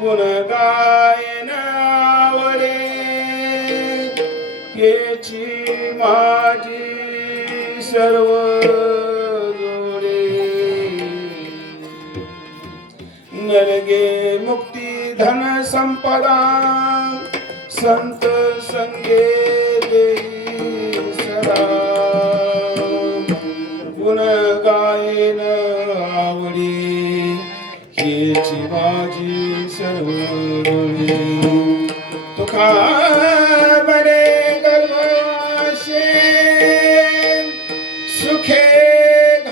गुण गायनावरे येची माझी सर्व जोडे नलगे मुक्ती धन संपदा संत संगे देई सदा गुण गायन आवडी हेची माझी सर्व तुका बरे गर्भाशे सुखे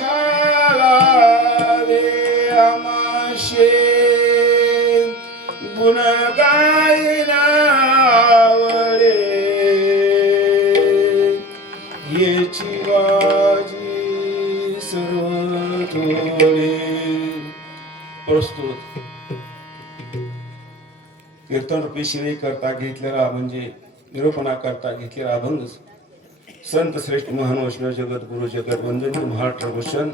घालावे आमाशे गुण गायनावरे हेची माझी सर्व थोडे. प्रस्तुत कीर्तन रूपी शिवे करता घेतलेला म्हणजे निरूपणा करता घेतलेला अभंग संत श्रेष्ठ महान वैष्णव जगत गुरु जगत वंदनीय महाराष्ट्र भूषण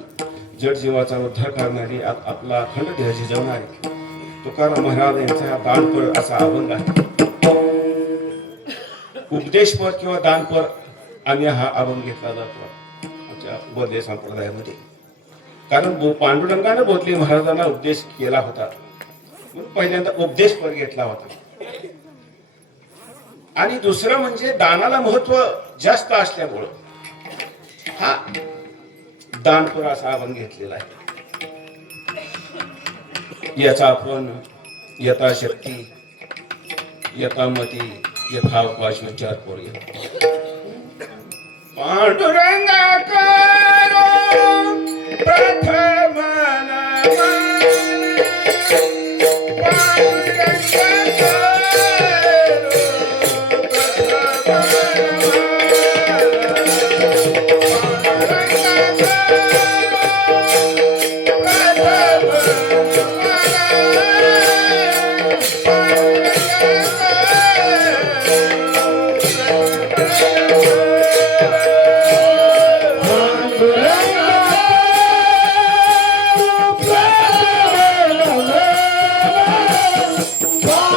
जड जीवाचा उद्धार करणारी आपला अखंड देहाची जेवणारी तुकाराम महाराज यांचा दानपर असा अभंग आहे. उपदेशपर किंवा दानपर आणि हा अभंग घेतला जातो आमच्या बोधले संप्रदायामध्ये. कारण पांडुरंगाने बोधले महाराजांना उपदेश केला होता, पहिल्यांदा उपदेश पर घेतला होता. आणि दुसरं म्हणजे दानाला महत्व जास्त असल्यामुळं हा दानपर असा अभंग घेतलेला आहे. याचा आपण यथाशक्ती यथामती यथावकाश विचार करूया. पांडुरंगा करो प्रथम Wow!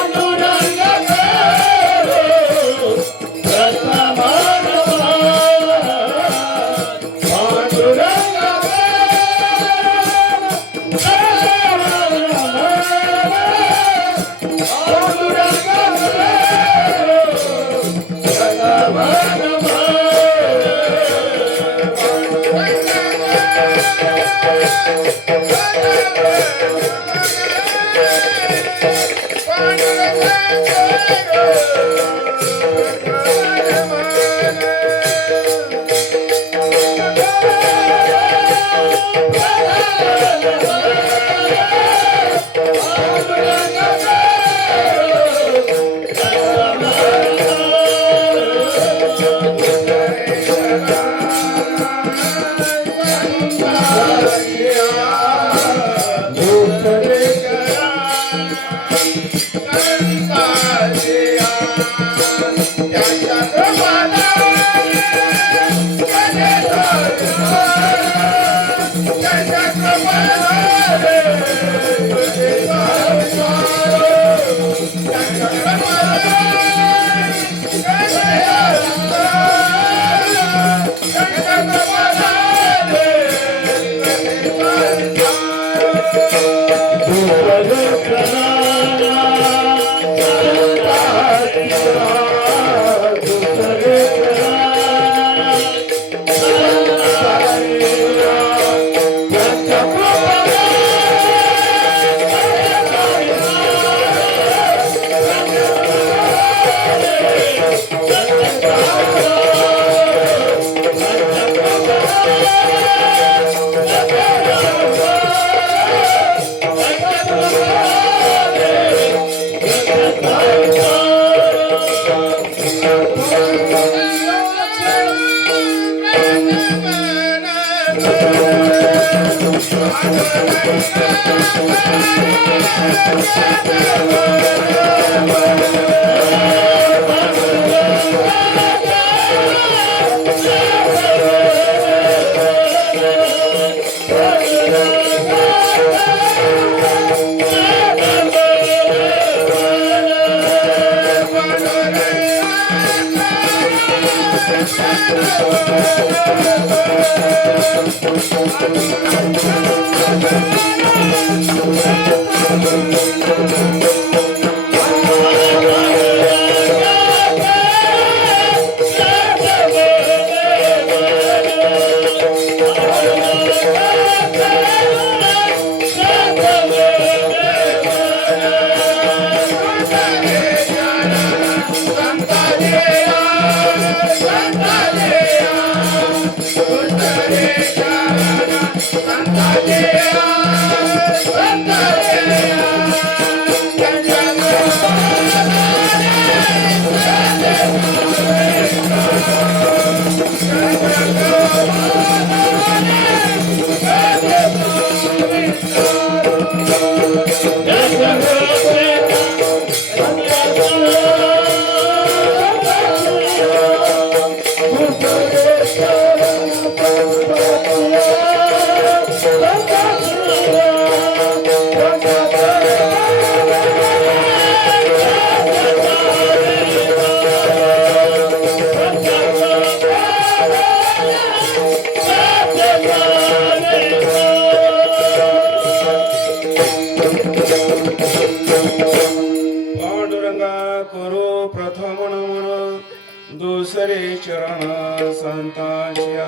दुसरे चरण संतांच्या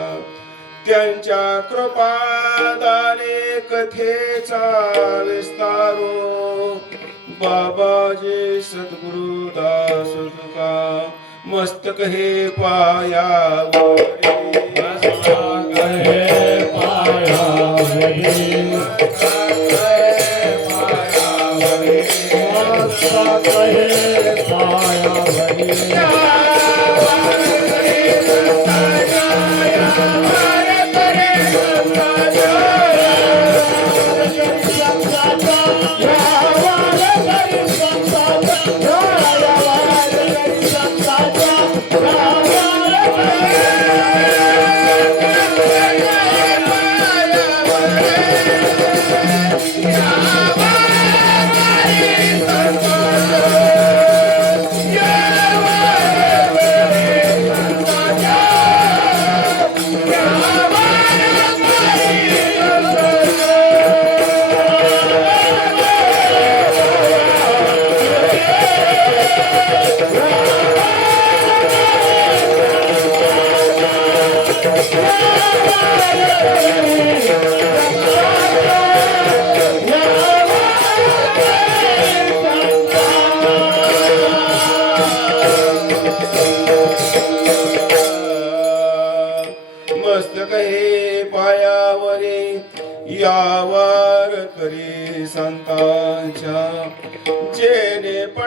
त्यांच्या कृपादाने कथेचा विस्तारो बाबाजी सद्गुरु दास तुका मस्तक हे पायावरी मस्तक हे पायावरी मस्तक हे पायावरी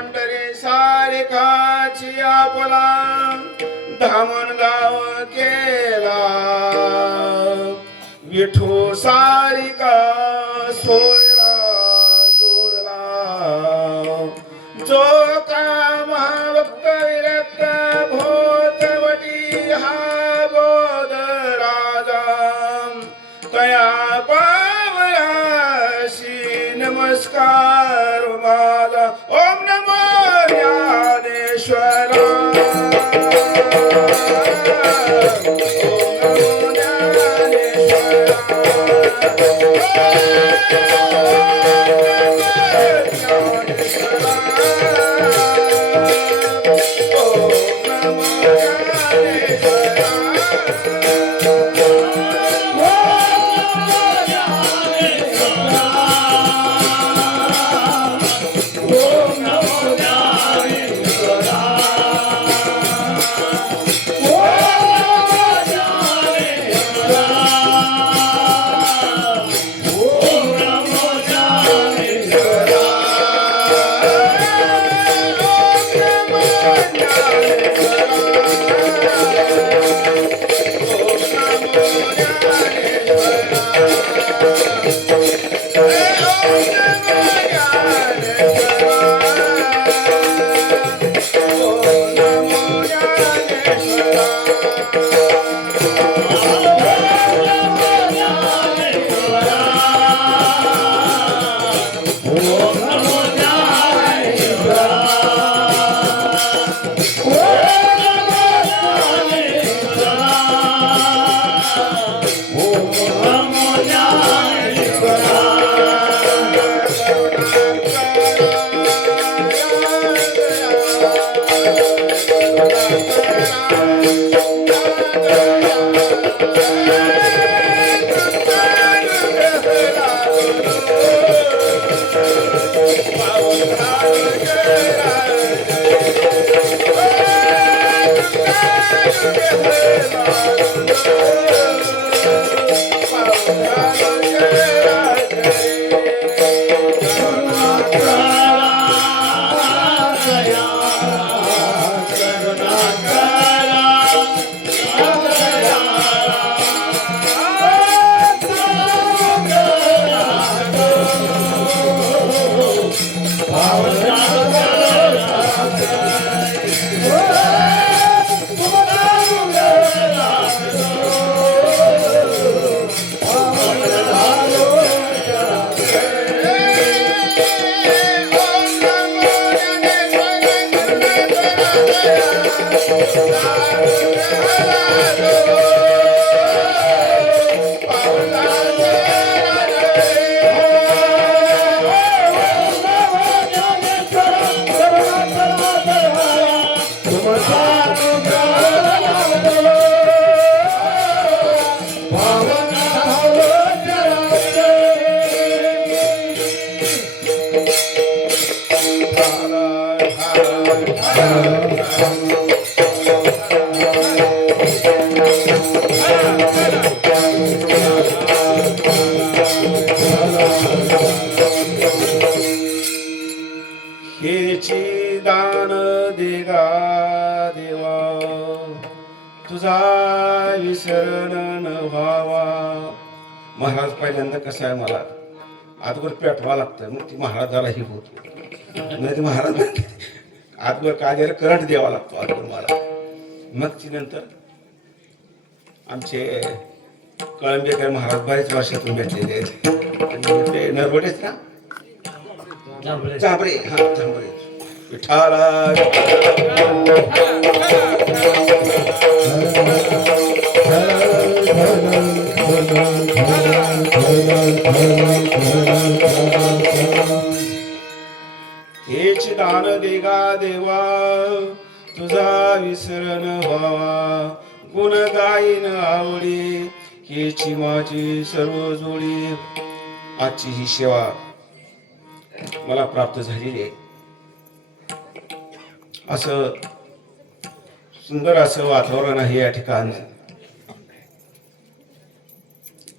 पंढरे सारिकाची आपला धामण गाव केला विठू सारिका सोयरा जोडला जो का महाभक्त विरक्त भोतवटी हा बोध राजा तया पावयाशी नमस्कार माझा ओम नमो ज्ञानेश्वरा हेची दान देगा देवा तुझा विसरण न व्हावा. महाराज पहिल्यांदा कसं आहे मला आजवर पेटवा लागतं मग ती महाराजाला ही होत नाही ते महाराज आजवर कागेला करंट द्यावा लागतो आजवर मला. मग ती नंतर आमचे कळंबेकर महाराज बरेच वर्षातून भेटलेले आहेत नरवडेच ना जांभरे हा जांभरे विठाला हेच दान देगा देवा तुझा विसरण व्हावा. गुण गाईन आवडी हेची माझी सर्व जोडी. आजची ही सेवा मला प्राप्त झालेली आहे. असं सुंदर असं वातावरण आहे या ठिकाणी.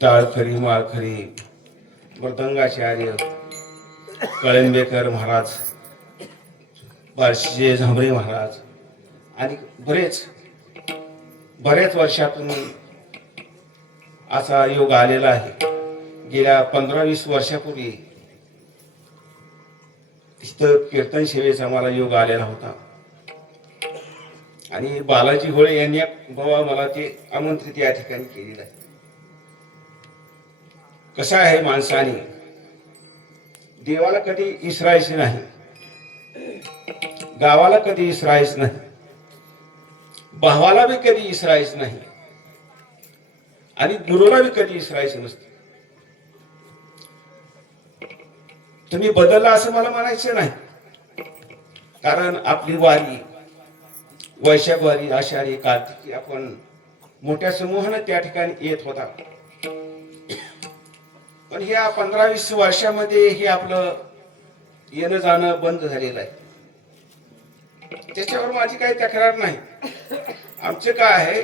टाळखरी माळखरी मृदंगाचार्य कळंबेकर महाराज बार्शीचे झांबरे महाराज आणि बऱ्याच वर्षातून असा योग आलेला आहे. गेल्या 15-20 वर्षापूर्वी तिथं कीर्तन सेवेचा मला योग आलेला होता आणि बालाजी होळे यांनी बाबा मला ते आमंत्रित या ठिकाणी केलेलं आहे. कसं आहे, माणसाने देवाला कधी इसरायचे नाही, गावाला कधी इसरायच नाही, भावाला बी कधी इसरायच नाही आणि गुरुला बी कधी इसरायचे नसते. तुम्ही बदलला असं मला म्हणायचं नाही, कारण आपली वारी वैशाख वारी, आषाढी, कार्तिकी आपण मोठ्या समूहाने त्या ठिकाणी येत होता. पण ह्या 15-20 वर्षामध्ये हे आपलं येणं जाणं बंद झालेलं आहे. त्याच्यावर माझी काही तक्रार नाही. आमचे काय आहे,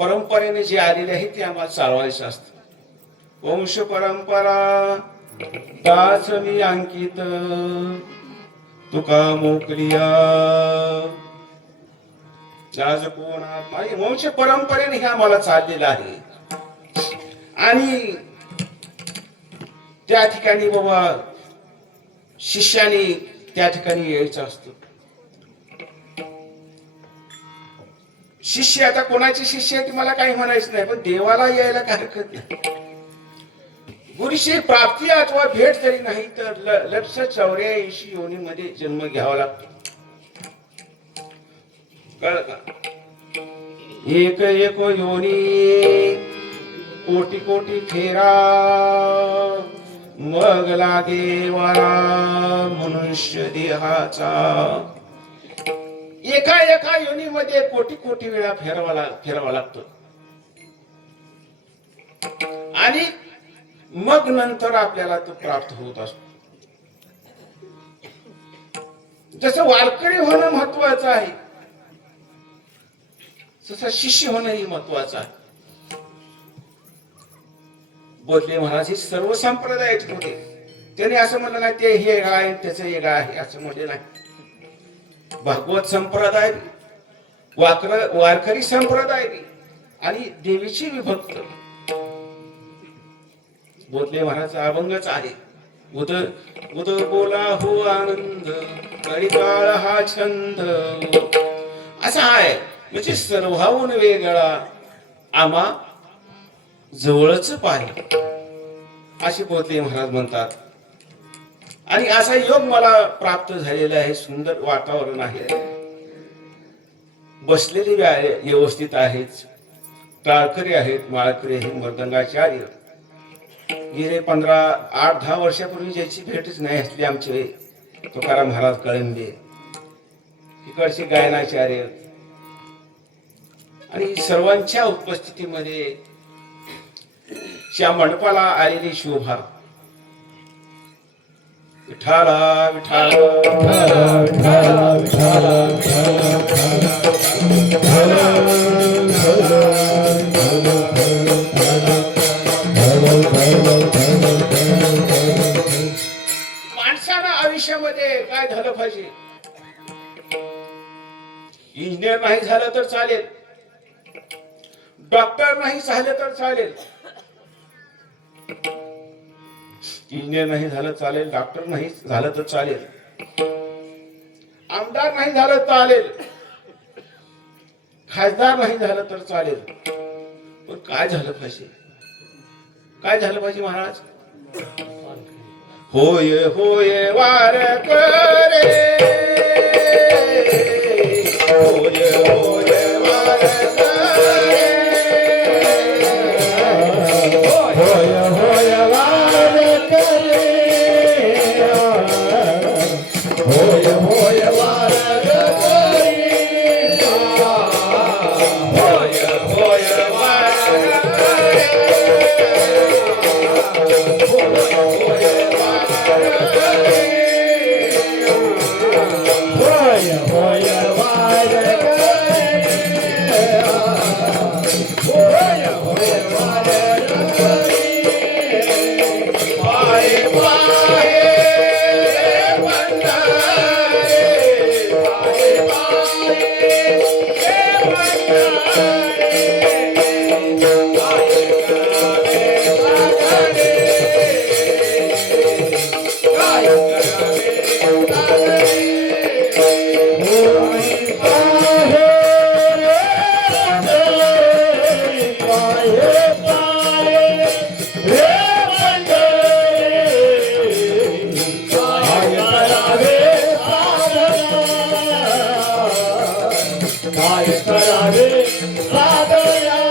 परंपरेने जे आलेले आहे ते आम्हाला चालवायचं असतं. वंश परंपरा दास मी अंकित, तुका मोकलिया आज कोणा. माझी वंश परंपरेने हे आम्हाला चाललेलं आहे आणि त्या ठिकाणी बाबा शिष्याने त्या ठिकाणी यायचं असतं. शिष्य आता कोणाचे शिष्य आहे मला काही म्हणायचं नाही, पण देवाला यायला काय हरकत नाही. गुरुशी प्राप्ती अथवा भेट जरी नाही तर 184 योनीमध्ये जन्म घ्यावा लागतो. कळलं का? एक एक योनी कोटी कोटी फेरा, मग लागे वारा मनुष्य देहाचा. एका योनीमध्ये कोटी कोटी वेळा फेरावा लागतो आणि मग नंतर आपल्याला तो प्राप्त होत असतो. जसं वारकरी होणं महत्वाचं आहे तसं शिष्य होणंही महत्वाचं आहे. बोधले महाराज हे सर्व संप्रदायाचे होते. त्याने असं म्हणलं नाही ते हे आहे त्याचं हे आहे असं म्हणले नाही. भागवत संप्रदाय, वारकरी संप्रदाय आणि देवीची विभक्त. बोधले महाराजचा अभंगच आहे. उद उद बोला हो आनंद, कळीकाळ हा छंद. असा आहे म्हणजे सर्वाहून वेगळा आम्हा जवळच पाहिजे असे बोधले महाराज म्हणतात. आणि असा योग मला प्राप्त झालेला आहे. सुंदर वातावरण आहे, बसलेले व्यवस्थित आहेत, टाळकरी आहेत, माळकरी आहेत, मृदंगाचार्य. गेले 8-10 वर्षापूर्वी ज्याची भेटच नाही असली आमचे तुकाराम महाराज कळंबे, इकडचे गायनाचार्य आणि सर्वांच्या उपस्थितीमध्ये त्या मंडपाला आलेली शोभा. विठाला विठाला माणसानं आयुष्यामध्ये काय झालं पाहिजे? इंजिनियर नाही झालं तर चालेल, डॉक्टर नाही झालं तर चालेल, इंजिनियर नाही झालं चालेल, डॉक्टर नाही झालं तर चालेल, आमदार नाही झालं चालेल, खासदार नाही झालं तर चालेल, पण काय झालं पाहिजे? काय झालं पाहिजे महाराज? होय होय वार करे, होय होय वार करे, होय होय वार करे, होय होय वार करे, होय होय वार करे, होय होय वार करे. काय करावे राधया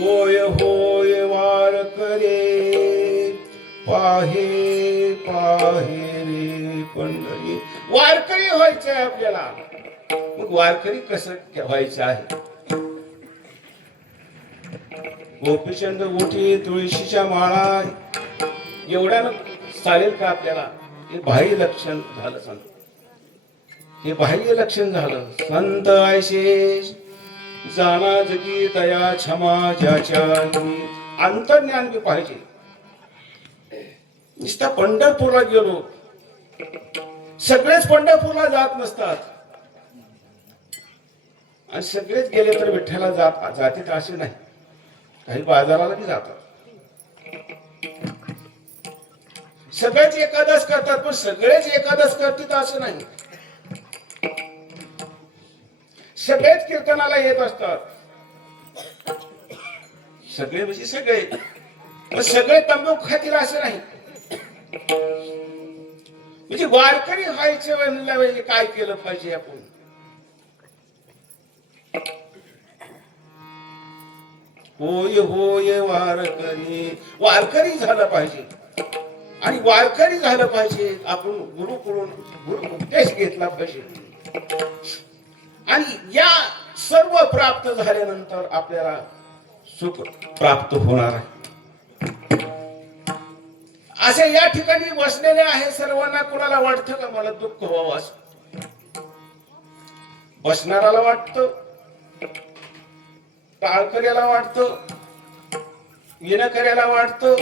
होय होय वारकरी पाहे पाहे रे पंढरी. वारकरी व्हायचंय आपल्याला. मग वारकरी कसं व्हायचं आहे? गोपीचंद उठी तुळशीच्या माळा एवढ्यानं चालेल का आपल्याला? हे बाह्य लक्षण झालं संत. हे बाह्य लक्षण झालं. संत ऐशे जाना जगी दया क्षमा ज्याच्या अंतर्ज्ञान बी पाहिजे. नुसता पंढरपूरला गेलो, सगळेच पंढरपूरला जात नसतात आणि सगळेच गेले तर विठ्ठला जातीत असे नाही. काही बाजाराला बी जातात. सगळेच एकादश करतात पण सगळेच एकादश करतात असं नाही. सगळेच कीर्तनाला येत असतात. सगळे म्हणजे सगळे, पण सगळे तंबाखू खातील असं नाही. म्हणजे वारकरी व्हायचं म्हणजे काय केलं पाहिजे आपण? होय होय वारकरी. वारकरी झालं पाहिजे. आणि वारकरी झालं पाहिजे आपण गुरुकडून गुरु उपदेश घेतला पाहिजे. आणि या सर्व प्राप्त झाल्यानंतर आपल्याला सुख प्राप्त होणार आहे. असे या ठिकाणी बसलेले आहे सर्वांना. कोणाला वाटतं का मला दुःख व्हावं असं? बसणाऱ्याला वाटतं, टाळकऱ्याला वाटतं, विणकऱ्याला वाटतं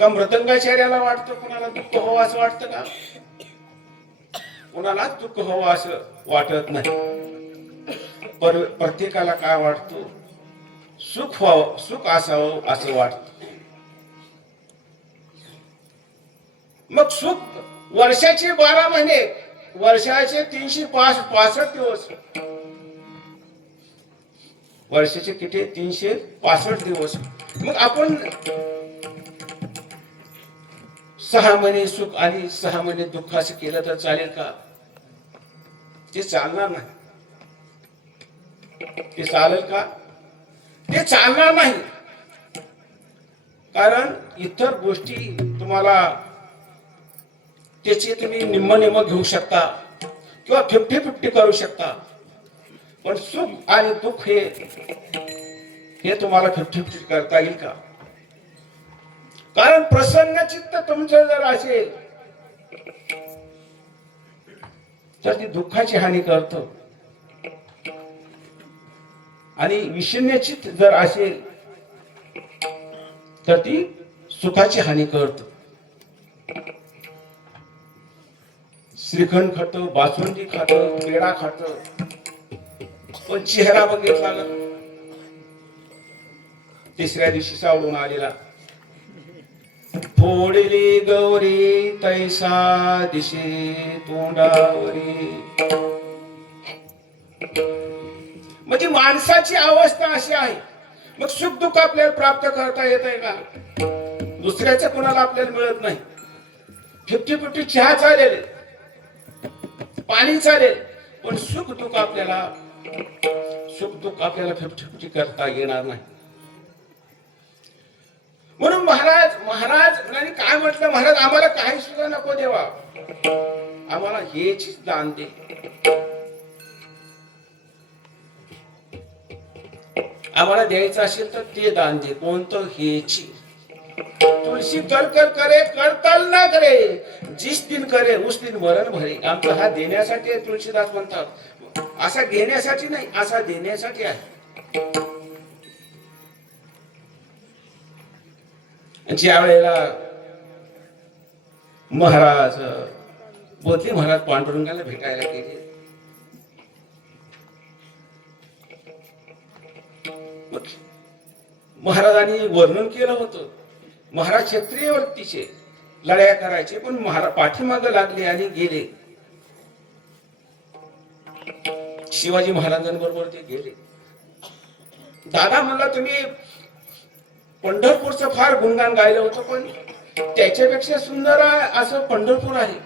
का मृदंगाचार्याला वाटतं? कोणाला दुःख व्हावं असं वाटतं का? कोणालाच दुःख व्हावं असं वाटत नाही. प्रत्येकाला काय वाटतं? सुख व्हावं, सुख असावं असं वाटतं. मग सुख वर्षाचे 12 महिने, वर्षाचे 365 दिवस. वर्षाचे किती? 365 दिवस. मग आपण 6 महिने सुख आणि 6 महिने दुःख असं केलं तर चालेल का? ते चालणार नाही. ते चालेल का? ते चालणार नाही. कारण इतर गोष्टी तुम्हाला त्याचे तुम्ही निम्म निम्म घेऊ शकता किंवा 50-50 करू शकता. पण सुख आणि दुःख हे तुम्हाला 50-50 करता येईल का? कारण प्रसन्न चित्त तुमचं जर असेल तर ती दुःखाची हानी करतं. आणि विषण्य चित्त जर असेल तर ती सुखाची हानी करतं. श्रीखंड खातं, बासुंदी खातं, पेढा खातं, पण चेहरा बघितला ना तिसऱ्या दिवशी सावळून आलेला, फोडली गौरी तैसा दिशे तोंडावरी. म्हणजे माणसाची अवस्था अशी आहे. मग सुख दुःख आपल्याला प्राप्त करता येत आहे का? दुसऱ्याचं कोणाला आपल्याला मिळत नाही. 50-50 चहा चालेल, पाणी चालेल, पण सुख दुःख आपल्याला 50-50 करता येणार नाही. म्हणून महाराज काय म्हटलं? महाराज आम्हाला काही सुद्धा नको देवा, आम्हाला हेच दान दे. आम्हाला द्यायचं असेल तर ते दान दे. कोणतं? हेची. तुलसी कर करे करतल ना करे, जिस दिन करे उस दिन मरण भरे. आमचा हा देण्यासाठी आहे. तुलसीदास म्हणतात असा घेण्यासाठी नाही, असा देण्यासाठी आहे. ज्या वेळेला महाराज बोधले महाराज पांडुरंगाला भेटायला गेले, महाराजांनी वर्णन केलं होतं. महाराज क्षत्रिय वृत्तीचे, लढाया करायचे, पण महाराज पाठीमागे लागले आणि गेले. शिवाजी महाराजांबरोबर ते गेले. दादा म्हणला तुम्ही पंढरपूरचं फार गुणगान गायलं होतं, पण त्याच्यापेक्षा सुंदर असं पंढरपूर आहे.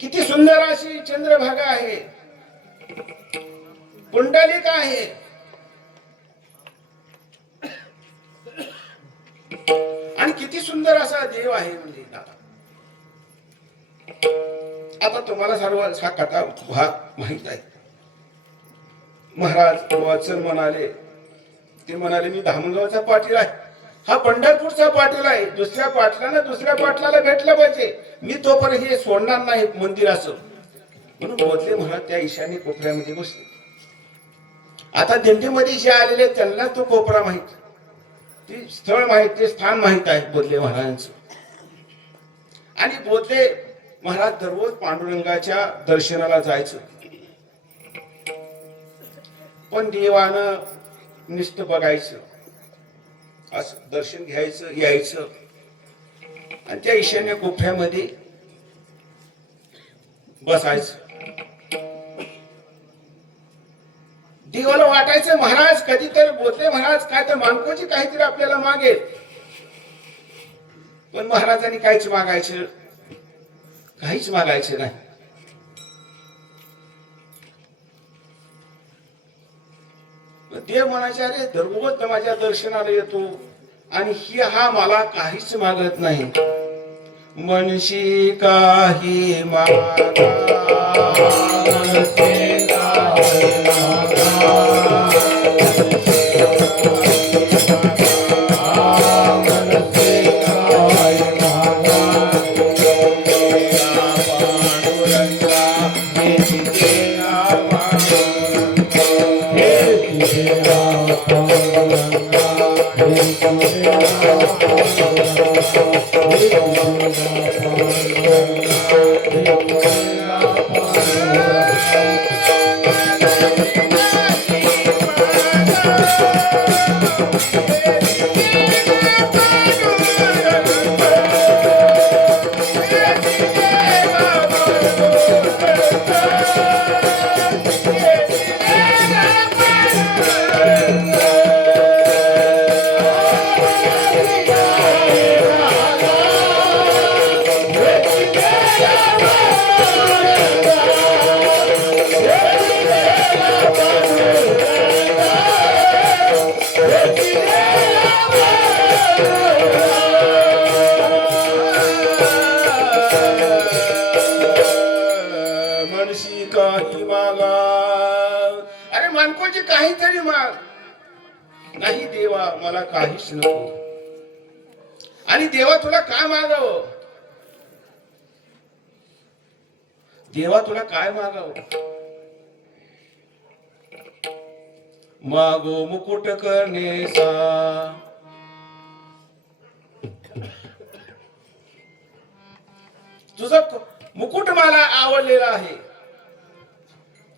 किती सुंदर अशी चंद्रभागा आहे, पुंडलिक आहे, आणि किती सुंदर असा देव आहे. म्हणजे दादा आता तुम्हाला सर्व हा कथा भाग माहित आहे. महाराज वाचन म्हणाले, ते म्हणाले मी धामणगावचा पाटील आहे, हा पंढरपूरचा पाटील आहे. दुसऱ्या पाटलाला भेटलं पाहिजे, मी तोपर्यंत हे सोडणार नाही मंदिर असं. म्हणून बोधले महाराज त्या ईशान्य कोपऱ्यामध्ये बसले. आता दिंडीमध्ये जे आलेले त्यांना तो कोपरा माहित, ते स्थळ माहित, ते स्थान माहित आहे बोधले महाराजांचं. आणि बोधले महाराज दररोज पांडुरंगाच्या दर्शनाला जायचं, पण देवानं निष्ठ बघायचं, असं दर्शन घ्यायचं, यायचं. आणि त्या ईशान्य कोपऱ्यामध्ये बसायचं. देवाला वाटायचं महाराज कधीतरी बोधले महाराज काय तर मानकोची काहीतरी आपल्याला मागेल, पण महाराजांनी काहीच मागायचं नाही. देव म्हणायचे अरे दररोज माझ्या दर्शनाला येतो आणि हा मला काहीच मागत नाही. मनशी काही मागा काहीतरी माग. नाही देवा मला काहीच नको. आणि देवा तुला काय मागावं? देवा तुला काय मागावं? मागो मुकुट करणेसा, तुझा मुकुट मला आवडलेला आहे,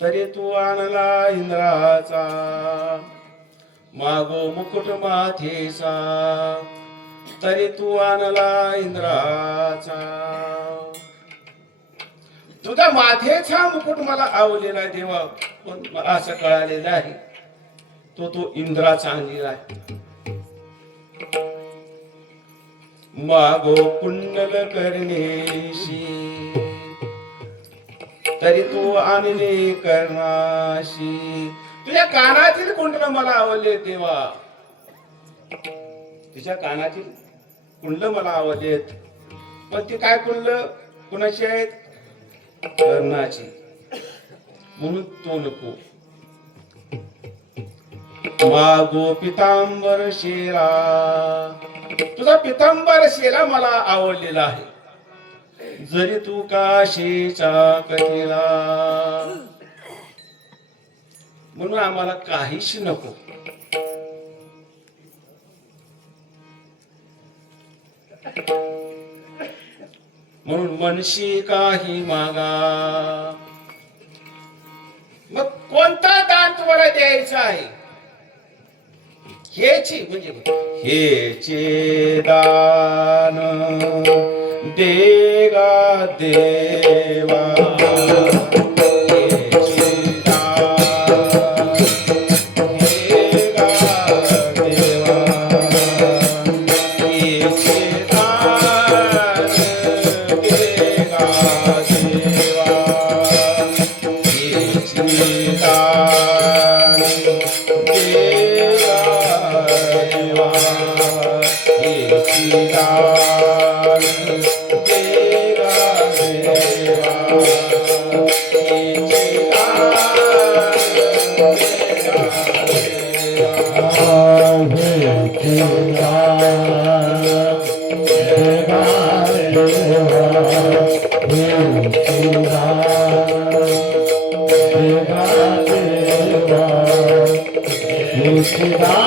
तरी तू आणला इंद्राचा. मागो मुकुट माथेसा, तरी तू आणला इंद्राचा. तुझा माथेचा मुकुट मला आवडलेला आहे देवा, पण मला असं कळालेलं आहे तो इंद्राचा आणलेला आहे. मागो कुंडल करणेशी तरी तू आणले कर्णाशी. तुझ्या कानातील कुंडल मला आवडले देवा, तुझ्या कानातील कुंडल मला आवडलेत, पण ते काय कुंडल कुणाची आहेत? कर्णाची. म्हणून तो नको. मागो पितांबर शेरा, तुझा पितांबर शेरा मला आवडलेला आहे. जरी तू काशीच्या कथेला, म्हणून आम्हाला काहीच नको. म्हणून मनशी काही मागा. मग कोणता दान तुम्हाला द्यायचा आहे? हेची म्हणजे हेचे दान देगा देवा. Yeah.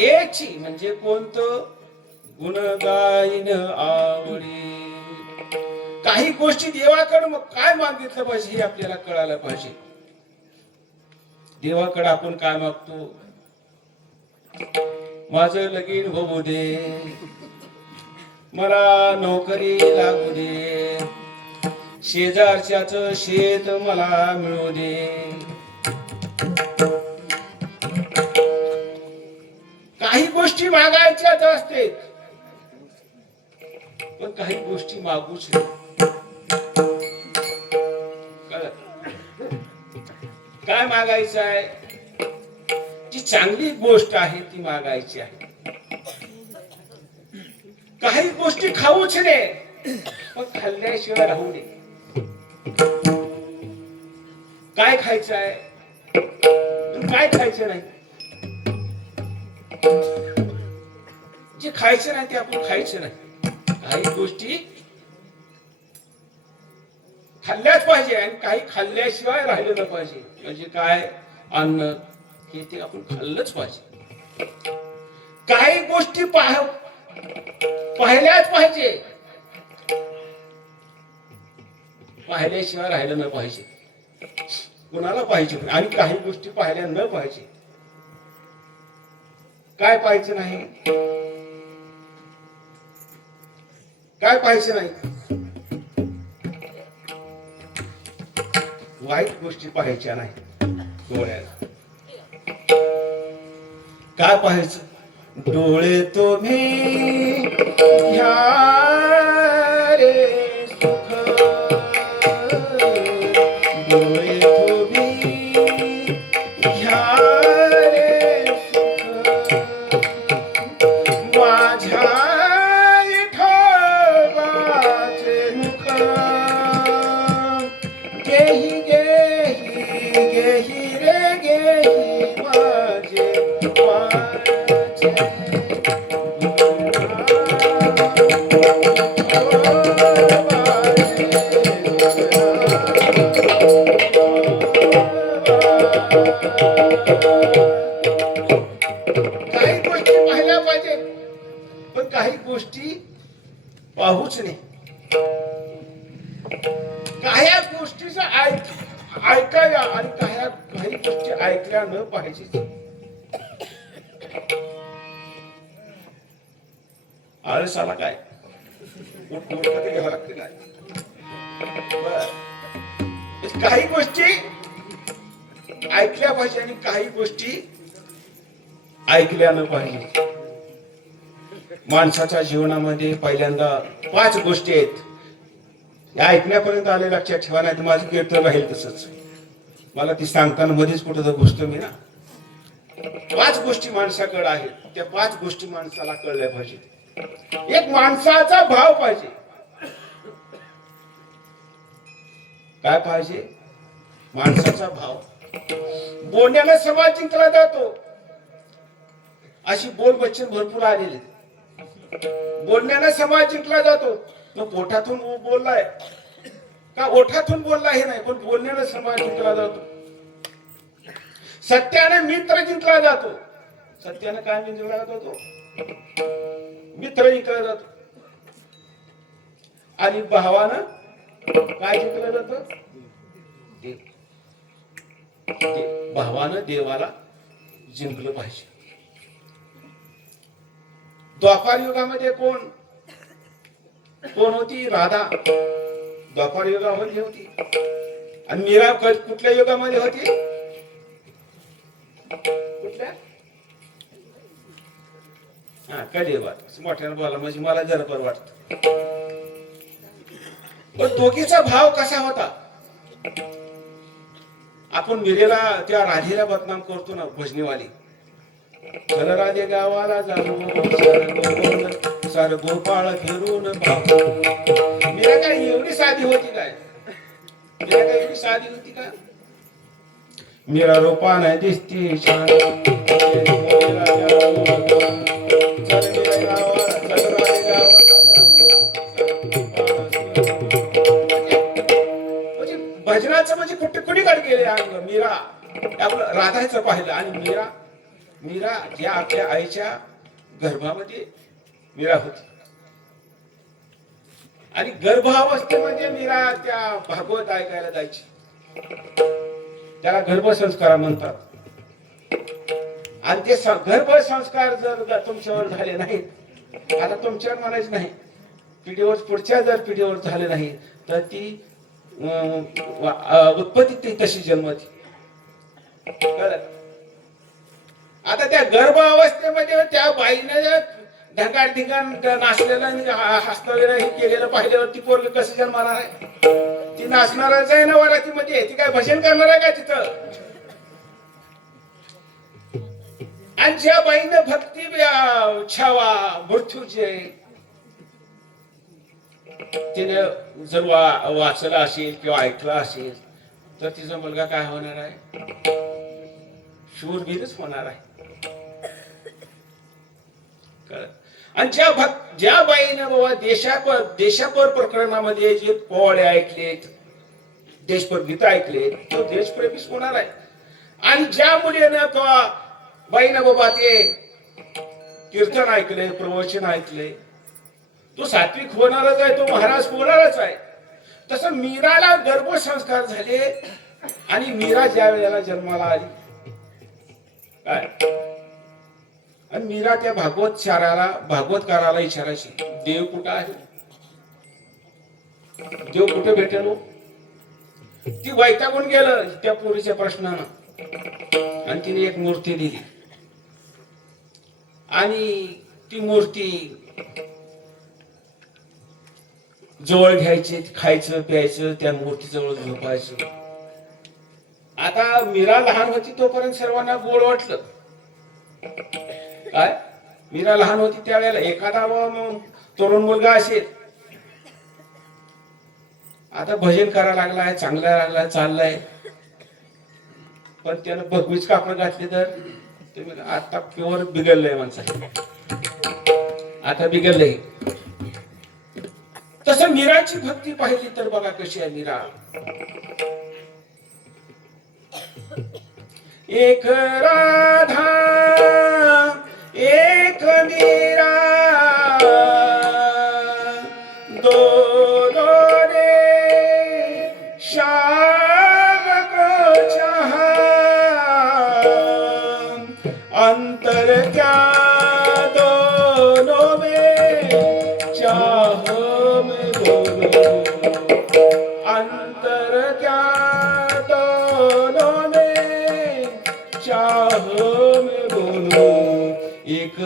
हेची म्हणजे कोणतं गुण गाईन आवडी. काही गोष्टी देवाकडे मग काय मागितलं पाहिजे हे आपल्याला कळायला पाहिजे. देवाकडे आपण काय मागतो? माझं लगीन होऊ दे, मला नोकरी लागू दे, शेजारच्याच शेत मला मिळू दे. काही गोष्टी मागायच्याच असते, पण काही गोष्टी मागूच नाही. काय मागायचं आहे? जी चांगली गोष्ट आहे ती मागायची आहे. काही गोष्टी खाऊच नये, पण खाल्ल्याशिवाय राहू नये. काय खायचं आहे? काय खायचं नाही? जे खायचं नाही ते आपण खायचं नाही. काही गोष्टी खाल्ल्याच पाहिजे आणि काही खाल्ल्याशिवाय राहिलं पाहिजे. म्हणजे काय? अन्न हे ते आपण खाल्लंच पाहिजे. काही गोष्टी पाहिल्याच पाहिजे, पाहिल्याशिवाय राहिलं न पाहिजे. कुणाला पाहिजे? आणि काही गोष्टी पाहिल्या न पाहिजे. काय पाहिजे नाही? काय पाहिजे नाही? वाईट गोष्टी पाहायच्या नाही डोळ्याला. काय पाहायचं? डोळे तुम्ही घ्या रे सुख, डोळे तुम्ही घ्या रे सुख, माझ्या विठोबाचे मुख, गेही गेही गेही रे गेही माझे काही गोष्टी पाहिल्या पाहिजे, पण काही गोष्टी पाहूच नाही. काही गोष्टीचं ऐकायला आणि काही गोष्टी ऐकल्या न पाहिजे. आळस आला काय? घ्यावं लागते काय? काही गोष्टी ऐकल्या पाहिजे आणि काही गोष्टी ऐकल्या न पाहिजे. माणसाच्या जीवनामध्ये पहिल्यांदा 5 गोष्टी आहेत. या ऐकण्यापर्यंत आले लक्षात ठेवा, नाही तर माझं कीर्तन राहील तसंच. मला ती सांगताना मध्येच कुठं घुसतो मी ना. 5 गोष्टी माणसाकडे आहेत, त्या 5 गोष्टी माणसाला कळल्या पाहिजे. एक माणसाचा भाव पाहिजे. काय पाहिजे? माणसाचा भाव. बोलण्याला समाज जिंकला जातो, अशी बोल बच्चन भरपूर आलेले. बोलण्याला समाज जिंकला जातो. तो पोटातून बोललाय का ओठातून बोलला हे नाही, पण बोलण्याला समाज जिंकला जातो. सत्याने मित्र जिंकला जातो. सत्याने काय जिंकला जातो? मित्र जिंकला जातो. आणि भावानं काय जिंकलं जातं? भावानं देवाला जिंकलं पाहिजे. द्वापार युगामध्ये कोण होती? राधा द्वापार युगामध्ये होती. आणि मीरा कुठल्या युगामध्ये होती? कुठल्या? कलियुगात. मोठ्यानं बोला म्हणजे मला जरा बरं वाटत. पण दोघीचा भाव कसा होता? आपण मीरेला त्या राधेला बदनाम करतो ना, भजनीवाली. चल राधे गावाला जाणू, सर गोपाळ फिरून मीरा काय एवढी साधी होती काय? मीरा काय एवढी साधी होती का? मीरा रूपाने दिसती छान, भजनाचं म्हणजे कुठे कुणीकडे गेले अंग? मीरा आपलं राधाचं पाहिलं आणि मीरा मीरा या आपल्या आईच्या गर्भामध्ये मीरा होती आणि गर्भावस्थेमध्ये मीरा त्या भागवत ऐकायला जायची. त्याला गर्भसंस्कार म्हणतात. आणि ते गर्भसंस्कार जर तुमच्यावर झाले नाहीत, आता तुमच्यावर म्हणायचं नाही, पिढीवर पुढच्या जर पिढीवर झाले नाही तर ती उत्पत्ती ती तशी जन्मती. आता त्या गर्भावस्थेमध्ये त्या बाईने ढगाड ढिगाण नाचलेलं हसलेलं हे केलेलं पाहिल्यावर ती पोरगी कसं जन्माला आहे? ती नाचणारच आहे ना वरातीमध्ये. ती काय भजन करणार आहे का तिथं? आणि ज्या बाईने भक्ती छावा मृत्यूचे तिने जर वाचला असेल किंवा ऐकला असेल तर तिचा मुलगा काय होणार आहे? शूरवीरच होणार आहे. आणि ज्या बाईने बाबा देशापर प्रकरणामध्ये जे पोवाडे ऐकलेत, देशपर गीत ऐकलेत, तो देशप्रेमीच होणार आहे. आणि ज्या मुलीनं किंवा बाईनं बाबा ते कीर्तन ऐकले, प्रवचन ऐकले, तो सात्विक होणारच आहे, तो महाराज होणारच आहे. तसं मीराला गर्भसंस्कार झाले आणि मीरा ज्या वेळेला जन्माला आली काय, आणि मीरा त्या भागवतकाराला विचारायची, देव कुठं आहे? देव कुठे भेटेल? ती वैतागून गेलं त्या पोरीच्या प्रश्नानं आणि तिने एक मूर्ती दिली आणि ती मूर्ती जवळ घ्यायची, खायचं प्यायचं, त्या मूर्ती जवळ झोपायचं. आता मीरा लहान होती तोपर्यंत सर्वांना गोड वाटलं. काय, मीरा लहान होती त्यावेळेला एखादा तरुण मुलगा असेल, आता भजन करायला लागलाय, चांगला लागलाय, चाललाय, पण त्यानं भगवीच कापड घातली तर तुम्ही आता प्युअर बिघडलंय माणसाचं, आता बिघडलंय. तसं मीराची भक्ती पाहिली तर बघा कशी आहे मीरा. एक राधा एक मीरा, दो रे श्याम को चाहा, अंतर क्या दोनों में, चाहो में दोनों, अंतर क्या दोनों में, चाहो में दोनों, एक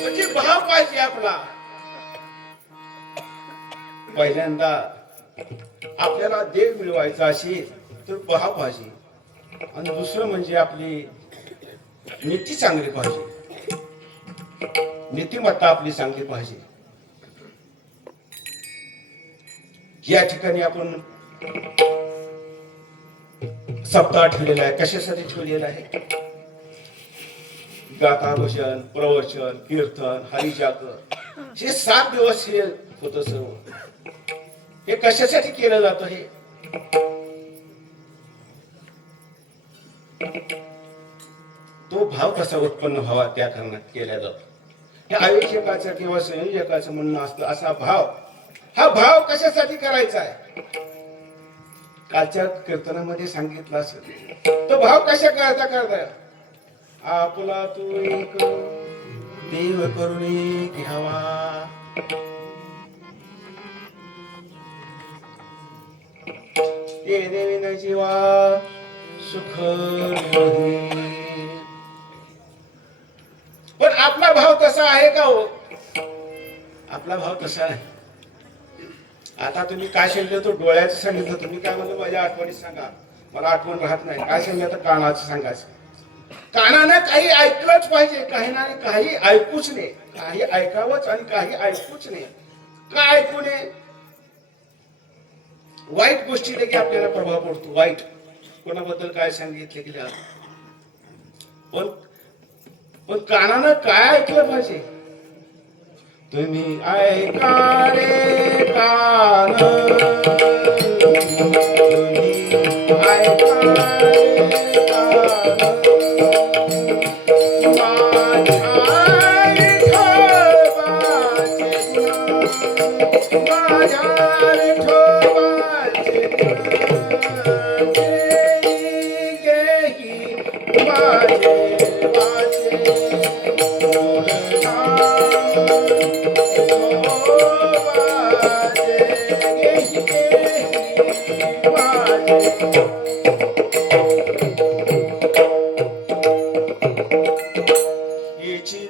म्हणजे भाव पाहिजे आपला. पहिल्यांदा आपल्याला देव मिळवायचा असेल तर भाव पाहिजे, आणि दुसरं म्हणजे आपली नीती चांगली पाहिजे, नीतिमत्ता आपली चांगली पाहिजे. या ठिकाणी आपण सप्ताह ठेवलेला आहे. कशासाठी ठेवलेला आहे? गाथा भजन, प्रवचन, कीर्तन, हरिजागर हे 7 दिवस हे होत सर्व. हे कशासाठी केलं जातं? हे तो भाव कसा उत्पन्न व्हावा त्या कारणात केल्या जातो. हे आयोजकाचं किंवा संयोजकाचं म्हणणं असतं असा भाव. हा भाव कशासाठी करायचा आहे? कालच्या कीर्तनामध्ये सांगितलं असेल. तो भाव कशा करता आपला तू एक देव करुणी घ्यावा, ते देवीन जीवा सुख निरोधी. पण आपला भाव तसा आहे का हो? आपला भाव तसा आहे. आता तुम्ही काय सांगितलं? तो डोळ्याचं सांगितलं. तुम्ही काय म्हणलं? माझ्या आठवणीत सांगा. मला आठवण राहत नाही. काय सांगितलं? तर कानाचं सांगायचं. कानानं काही ऐकलंच पाहिजे, काही नाही काही ऐकूच नाही. काही ऐकावंच आणि काही ऐकूच नाही. काय ऐकू नये? वाईट गोष्टी की आपल्याला प्रभाव पडतो. वाईट कोणाबद्दल काय सांगितले की पण कानानं काय ऐकलं पाहिजे? तुम्ही ऐका रे कान, तुम्ही ऐका रे कान,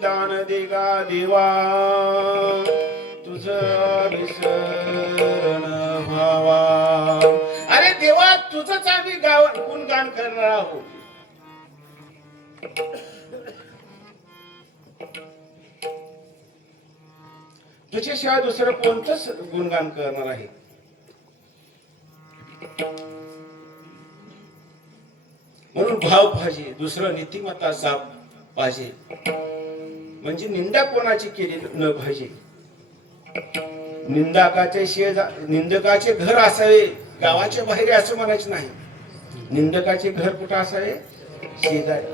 दान देगा देवा तुझं विसरण व्हावा. अरे देवा, तुझंच आम्ही गुणगान करणार आहोत. तुझ्याशिवाय दुसरं कोणतंच गुणगान करणार आहे? म्हणून भाव पाहिजे. दुसरं नीतिमत्ता साप पाहिजे. म्हणजे निंदा कोणाची केली न पाहिजे. निंदकाचे घर असावे गावाच्या बाहेर असं म्हणायचं नाही. निंदकाचे घर कुठं असावे? शेजारी.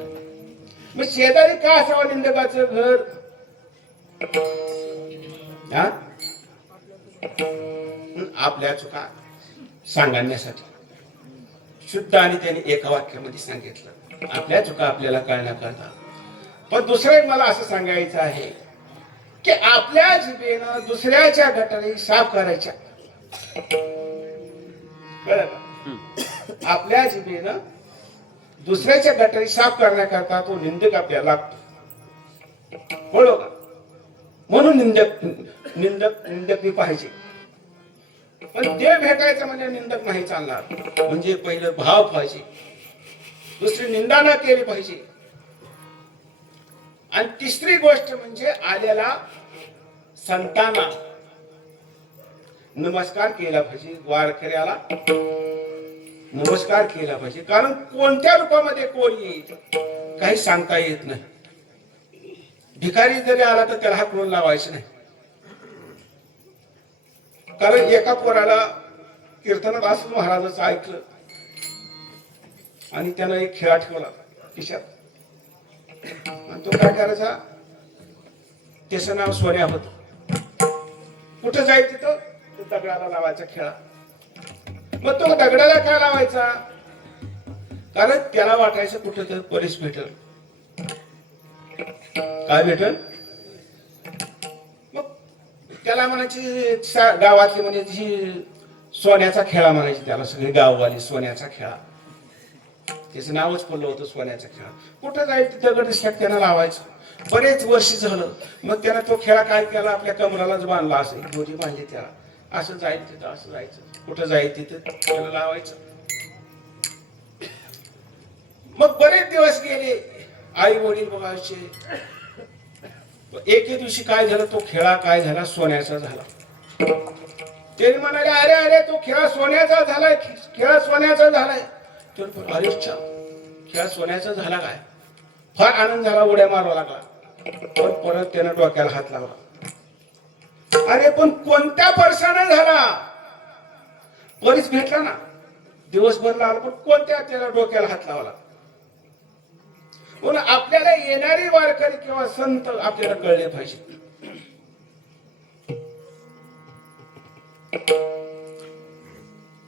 मग शेजारी का असावं निंदकाचं घर? आपल्या चुका सांगण्यासाठी. शुद्ध आणि त्याने एका वाक्यामध्ये सांगितलं. आपल्या चुका आपल्याला कळण्याकरता. पण दुसरं एक मला असं सांगायचं आहे की आपल्या जिभेनं दुसऱ्याच्या गटारी साफ करायच्या. कळलं का? आपल्या जिभेनं दुसऱ्याच्या गटारी साफ करण्याकरता तो निंदक आपल्याला लागतो. बरोबर? म्हणून निंदक मी पाहिजे. पण देव भेटायचं म्हणजे निंदक नाही चालणार. म्हणजे पहिलं भाव पाहिजे. दुसरी निंदा न केली पाहिजे. आणि तिसरी गोष्ट म्हणजे आलेला संतांना नमस्कार केला पाहिजे. वारकऱ्याला नमस्कार केला पाहिजे. कारण कोणत्या रूपामध्ये कोण येईल काही सांगता येत नाही. भिकारी जरी आला तर त्याला हात म्हणून लावायचं नाही. कारण एका पोराला कीर्तनात असं महाराजाचं ऐकलं आणि त्यानं एक खेळा ठेवला खिशात. आणि तो काय करायचा? त्याचं नाव सोन्या होत. कुठं जाईल तिथं दगडाला लावायचा खेळा. मग तो दगडाला काय लावायचा? कारण त्याला वाटायचं कुठं तर पोलीस भेटल. काय भेटल? मग त्याला म्हणायची गावातली म्हणजे सोन्याचा खेळा म्हणायची त्याला. सगळी गाववाली सोन्याचा खेळा. त्याचं नावच पडलं होतं सोन्याचा खेळा. कुठं जाईल तिथं दगड दिसल्यात त्यानं लावायचं. बरेच वर्ष झालं. मग त्यानं तो खेळा काय केला? आपल्या कमरालाच बांधला. असेल दोरी बांधली त्याला. असं जाईल तिथं असं जायचं. कुठं जाईल तिथं त्याला लावायचं. मग बरेच दिवस गेले. आई वडील बघायचे. एके दिवशी काय झालं? तो खेळा काय झाला? सोन्याचा झाला. ते म्हणाले अरे अरे तो खेळ सोन्याचा झालाय, खेळ सोन्याचा झालाय. अरे खेळ सोन्याचा झाला काय? फार आनंद झाला, उड्या मारवा लागला. पण परत त्यानं डोक्याला हात लावला. अरे पण कोणत्या पर्साने झाला? परीच भेटला ना, दिवसभर लागला, पण कोणत्या त्याला डोक्याला हात लावला? पण आपल्याला येणारी वारकरी किंवा संत आपल्याला कळले पाहिजे.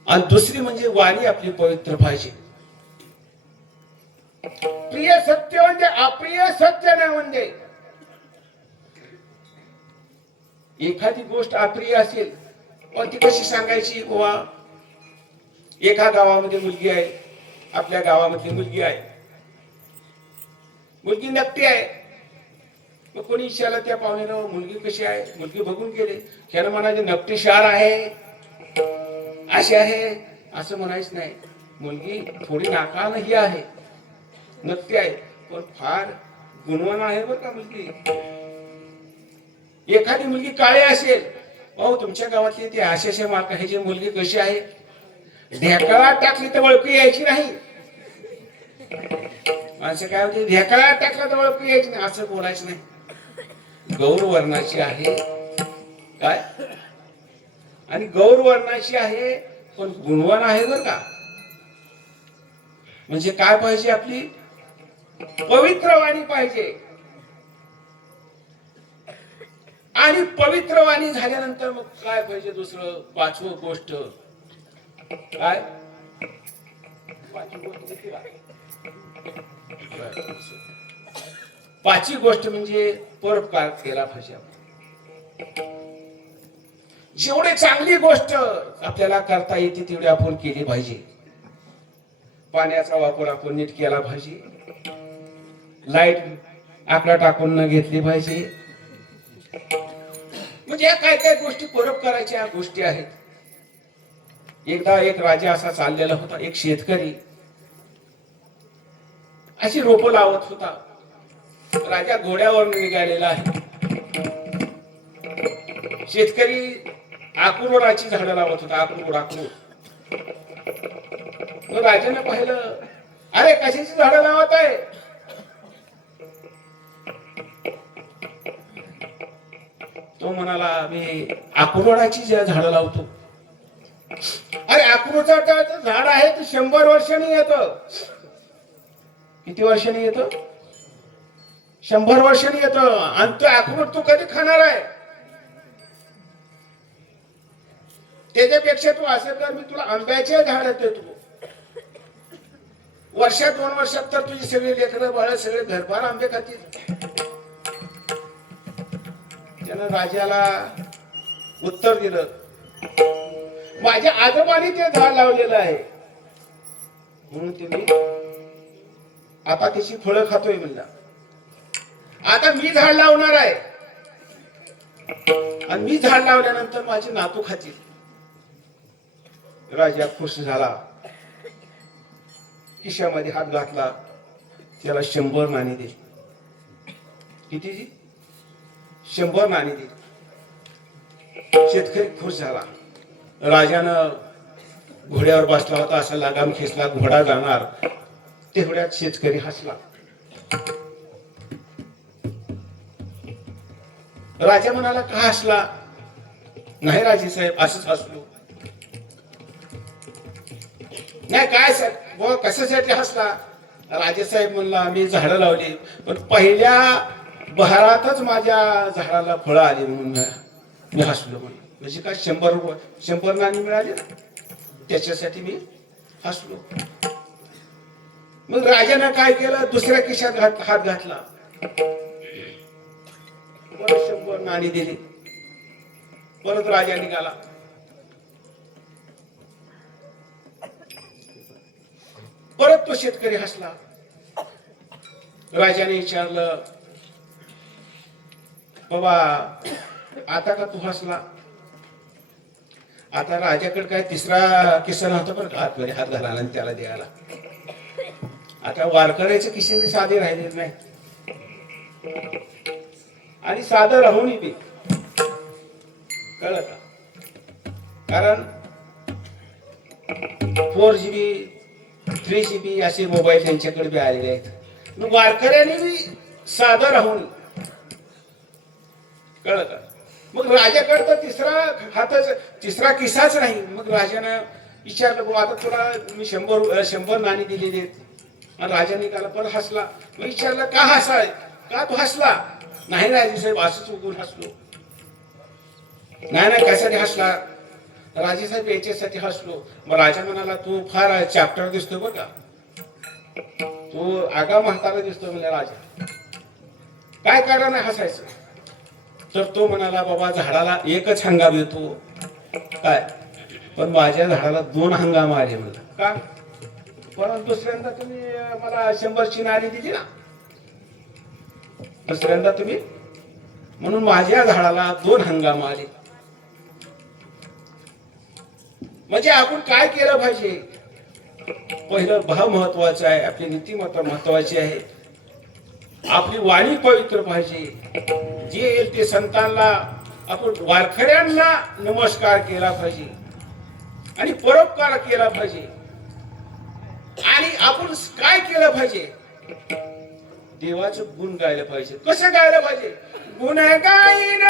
आणि दुसरी म्हणजे वाणी आपली पवित्र पाहिजे. प्रिय सत्य म्हणजे अप्रिय सत्य नाही. म्हणजे एखादी गोष्ट अप्रिय असेल पण ती कशी सांगायची? गोवा एका गावामध्ये मुलगी आहे, आपल्या गावामधली मुलगी आहे, मुलगी नकटी आहे. मग कोणी विचारलं त्या पाहुण्याला मुलगी कशी आहे? मुलगी बघून गेले. त्यानं म्हणाले नकटी शार आहे, अशी आहे, असं म्हणायच नाही. मुलगी थोडी नाकान ही आहे, नकटी आहे, पण फार गुणवान आहे बरं का मुलगी. एखादी मुलगी काळी असेल, अहो तुमच्या गावातली ती आशेचे मार्क ह्याची मुलगी कशी आहे? ढेकळा टाकली तर ओळखू यायची नाही. माणसं काय होते, ढेकळा टाकला तर ओळखू यायची नाही असं बोलायचं नाही. गौर वर्णाची आहे काय, आणि गौर वर्णाची आहे पण गुणवान आहे बर का. म्हणजे काय पाहिजे? आपली पवित्र वाणी पाहिजे. आणि पवित्र वाणी झाल्यानंतर मग काय पाहिजे? दुसरं पाचवं गोष्ट काय? पाचवी गोष्ट म्हणजे परोपकार केला पाहिजे. जेवढे चांगली गोष्ट आपल्याला करता येते तेवढी आपण केली पाहिजे. पाण्याचा वापर आपण नीट केला पाहिजे. लाईट आकडा टाकून न घेतली पाहिजे. म्हणजे या काय काय गोष्टी परोपकाराच्या गोष्टी आहेत. एकदा एक राजा असा चाललेला होता. एक शेतकरी अशी रोपं लावत होता. राजा घोड्यावर निघालेला आहे. शेतकरी अक्रोडाची झाडं लावत होता. अक्रोड. राजाने पाहिलं, अरे कशाची झाडं लावत आहे? तो म्हणाला मी अक्रोडाची झाडं लावतो. अरे अक्रोडाचं झाड आहे ते 100 वर्षांनी येतं. किती वर्षांनी येतं? 100 वर्षांनी येतं. आणि तो अक्रोड तू कधी खाणार आहे? त्याच्यापेक्षा तू असं कर, मी तुला आंब्याचे झाड देतो. वर्षात 2 वर्षात तर तुझी सगळी लेकरं बाळ सगळे घरभार आंबे खातील. त्यानं राजाला उत्तर दिलं, माझ्या आजोबांनी ते झाड लावलेलं आहे म्हणून तुम्ही आता त्याची फळं खातोय म्हणला. आता मी झाड लावणार आहे आणि मी झाड लावल्यानंतर माझे नातू खातील. राजा खुश झाला, खिशामध्ये हात घातला, त्याला 100 नाणी दिली. किती? 100 नाणी दिली. शेतकरी खुश झाला. राजानं घोड्यावर बसला होता, असा लगाम खेचला, घोडा जाणार तेवढ्यात शेतकरी हसला. राजा म्हणाला का हसला? नाही राजे साहेब असंच हसलो. नाही काय साहेब कशासाठी हसला? राजे साहेब म्हणला मी झाडं लावली पण पहिल्या बहारातच माझ्या झाडाला फळं आली म्हणून मी हसलो. म्हणजे काय 100 नाणी मिळाली ना, त्याच्यासाठी मी हसलो. मग राजाने काय केलं? दुसऱ्या खिशात हात घातला, परत 100 नाणी दिली. परत राजा निघाला. परत तो शेतकरी हसला. राजाने विचारलं, बाबा आता का तू हसला? आता राजाकडे काय तिसरा किस्सा नव्हता पण आतमध्ये हात घालायला आणि त्याला द्यायला. आता वारकऱ्याचे किस्से बी साधे राहिले नाही आणि साधं राहून बी कळलं का? कारण 4GB 3GB असे मोबाईल त्यांच्याकडे बी आलेले आहेत. मग वारकऱ्याने बी साधं राहून कळलं का. मग राजाकडे तर तिसरा किस्साच नाही. मग राजानं विचारलं बाबा आता तुला मी 100 नाणी दिलेली आहेत. आणि राजाने त्याला परत हसला. मग विचारलं का हसाय, का तू हसला. नाही राजेसाहेब असंच उगून हसलो. नाही कशासाठी हसला. राजेसाहेब याच्यासाठी हसलो. मग राजा म्हणाला तू फार चॅप्टर दिसतो बरं का, तू आगा म्हातारा दिसतो म्हणजे राजा, काय कारण आहे हसायचं. तर तो म्हणाला बाबा झाडाला एकच हंगाम येतो काय, पण माझ्या झाडाला 2 हंगाम आले म्हणलं. का, पण दुसऱ्यांदा तुम्ही मला 100ची नाणी दिली ना, दुसऱ्यांदा तुम्ही, म्हणून माझ्या झाडाला 2 हंगाम आले. म्हणजे आपण काय केलं पाहिजे. पहिलं भाव महत्वाचा आहे, आपली नीतिमत्ता महत्वाची आहे, आपली वाणी पवित्र पाहिजे. जे येईल ते संतांना आपण वारकऱ्यांना नमस्कार केला पाहिजे आणि परोपकार केला पाहिजे. आणि आपण काय केलं पाहिजे, देवाचं गुण गायला पाहिजे. कसं गायला पाहिजे, गुण गाईन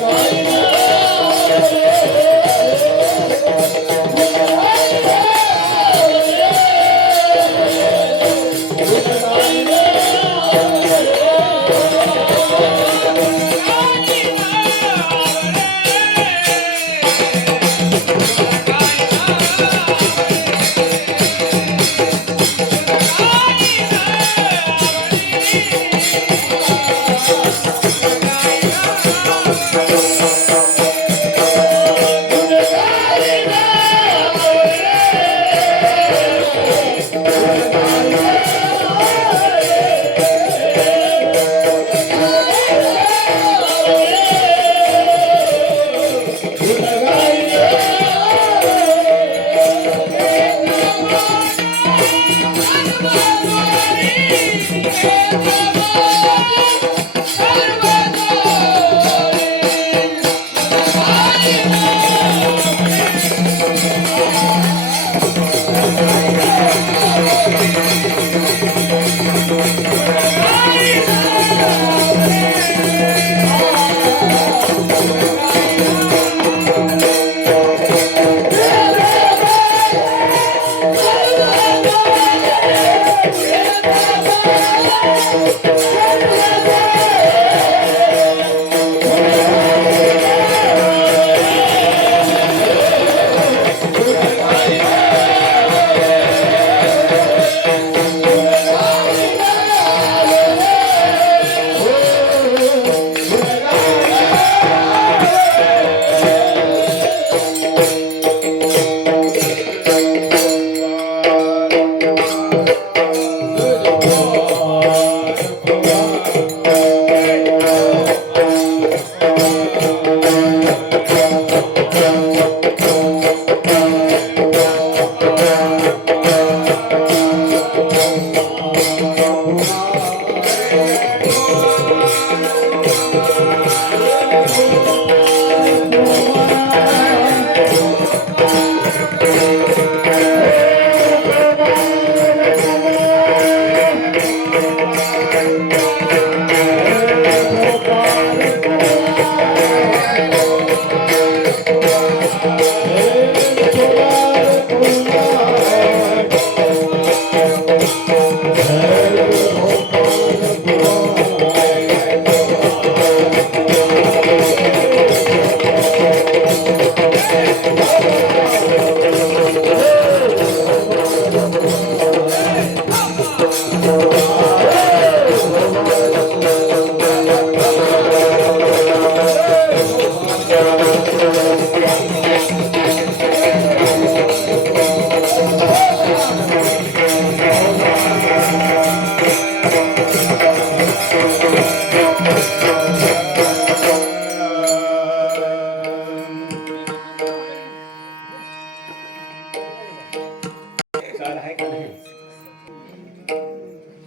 Bye.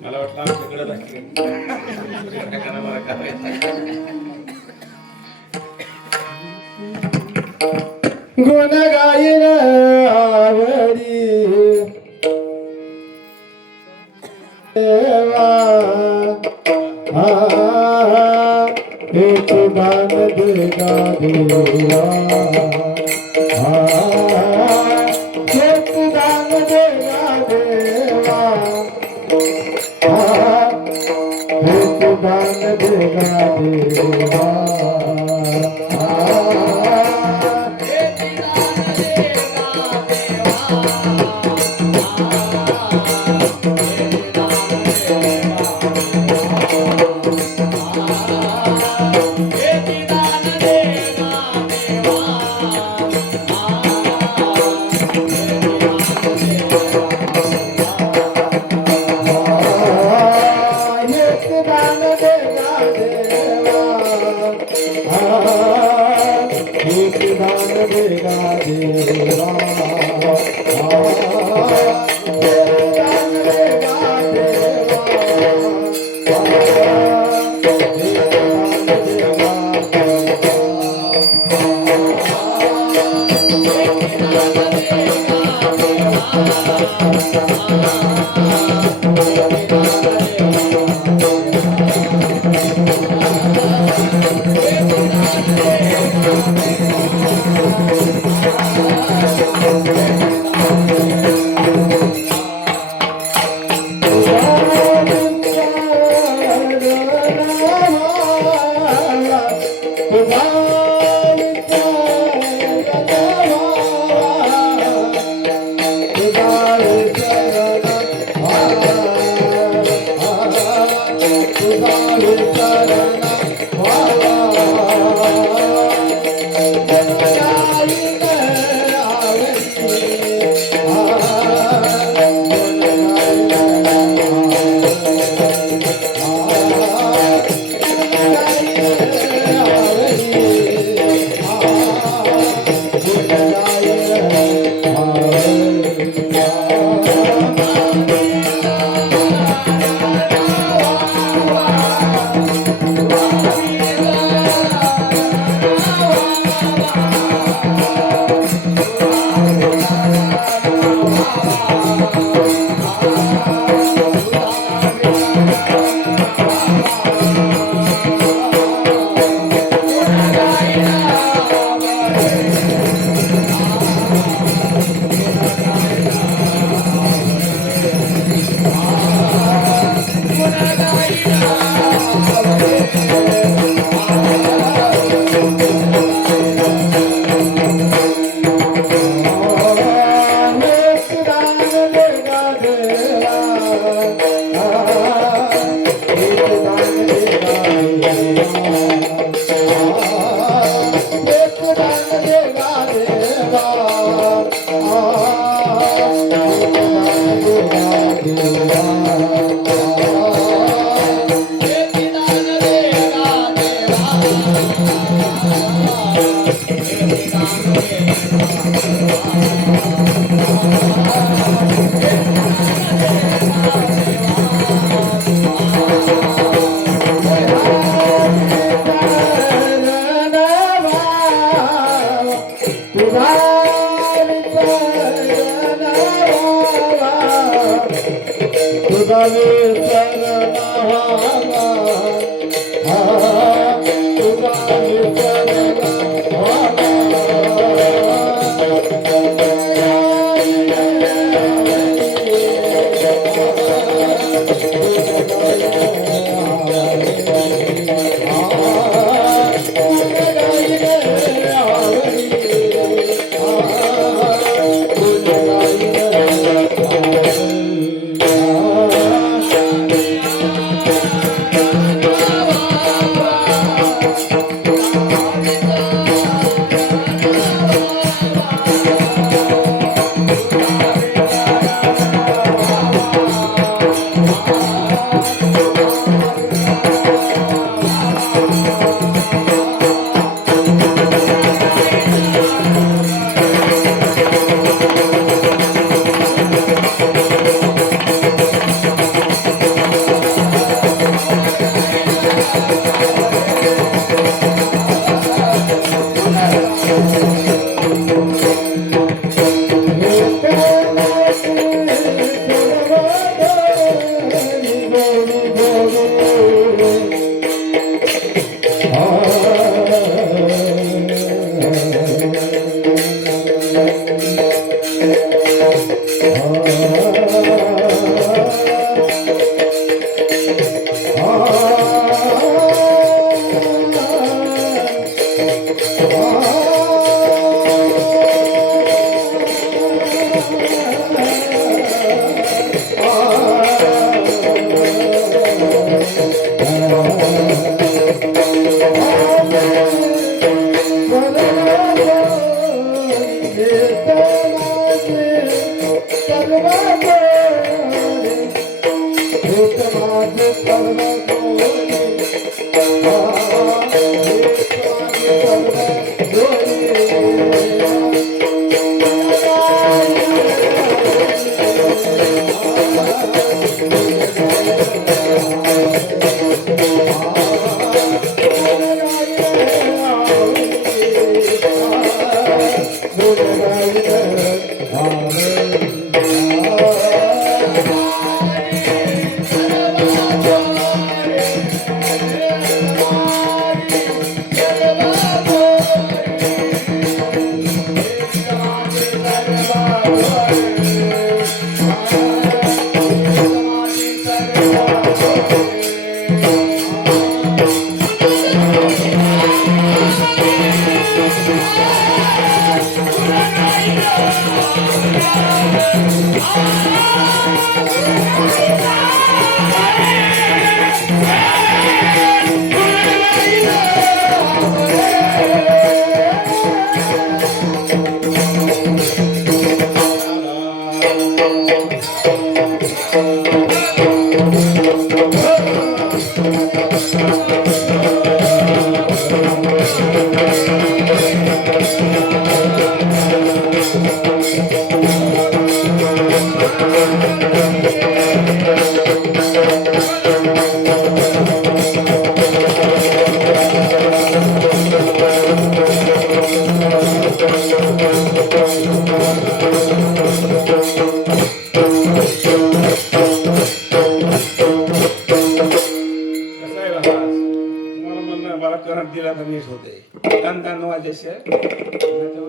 मला वाटलं आमच्याकडे मला गुण गायन आवडी देवा एक दान देगा देवा एक दान देगा देवा एक दान देगा देवा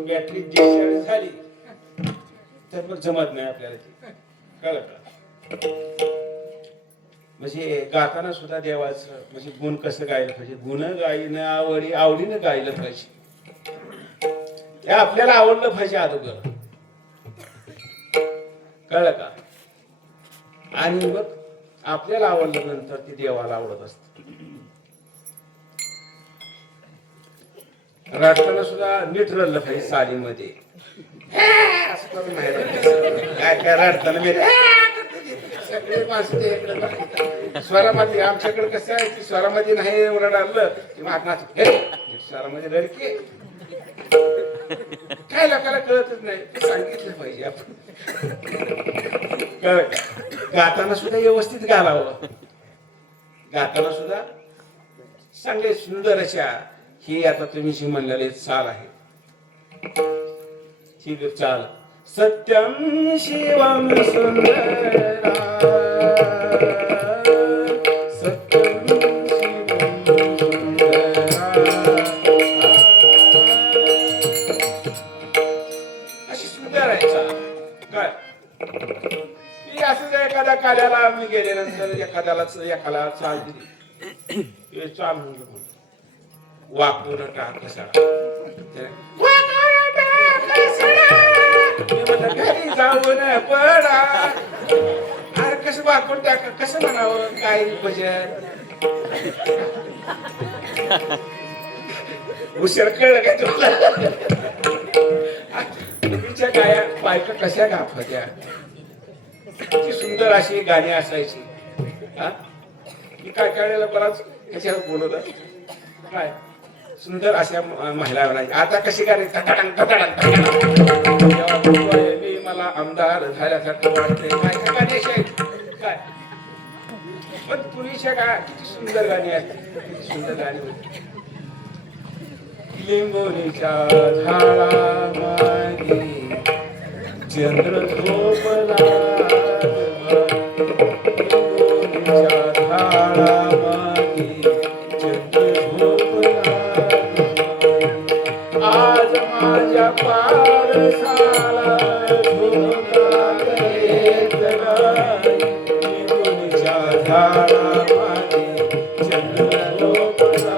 बॅटरी झाली तर मग जमत नाही आपल्याला ती कळलं का? म्हणजे गाताना सुद्धा देवाचं म्हणजे गुण कसं गायलं पाहिजे, गुण गायनं आवडीनं गायलं पाहिजे, हे आपल्याला आवडलं पाहिजे अगोदर, कळलं का? आणि मग आपल्याला आवडलं नंतर ती देवाला आवडत असत. रडताना सुद्धा नीट रडलं पाहिजे सालीमध्ये, असं करून काय काय रडताना मी सगळे माणसं स्वरामध्ये, आमच्याकडे कसं आहे की स्वरामध्ये नाही रडलं की संसारामध्ये लडके काय लोकांना कळतच नाही, ते सांगितलं पाहिजे आपण. कळलं का? गाताना सुद्धा व्यवस्थित गालावं, गाताना सुद्धा चांगले सुंदर अशा ही आता तुम्ही जी म्हणलेले चाल आहे ही चाल. सत्यम शिवम सुंदरा, सत्यम शिवम सुंदरा, अशी सुंदर आहे चाल. काय ती असं एखाद्या काल्याला मी गेल्यानंतर एखाद्याला चाल दिली, चाल म्हणलं वाकून टाक कसा घरी जाऊन पडा. अरे कसं वाकून टाक कसं म्हणावं, काय भजन उशीर कळलं काय तुला? तिच्या गाया बायका कशा गात होत्या, किती सुंदर अशी गाणी असायची. मी काय कळलेलं बराच ह्याच्यावर बोलवलं, काय सुंदर अशा महिला म्हणायच्या. आता कशी गाणी मी मला आमदार झाल्यासारखं वाटतंय, काय गाणी अशी आहेत काय. पण पूर्वीच्या काळात किती सुंदर गाणी आहेत, किती सुंदर गाणी होती. लिंबोनीच्या झाडामागे चंद्र झोपला, लिंबोनीच्या झाडामागे चंद्र झोपला. आज माझ्या पारसाला झोपला येत नाही, लिंबोनीच्या झाडामागे चंद्र झोपला.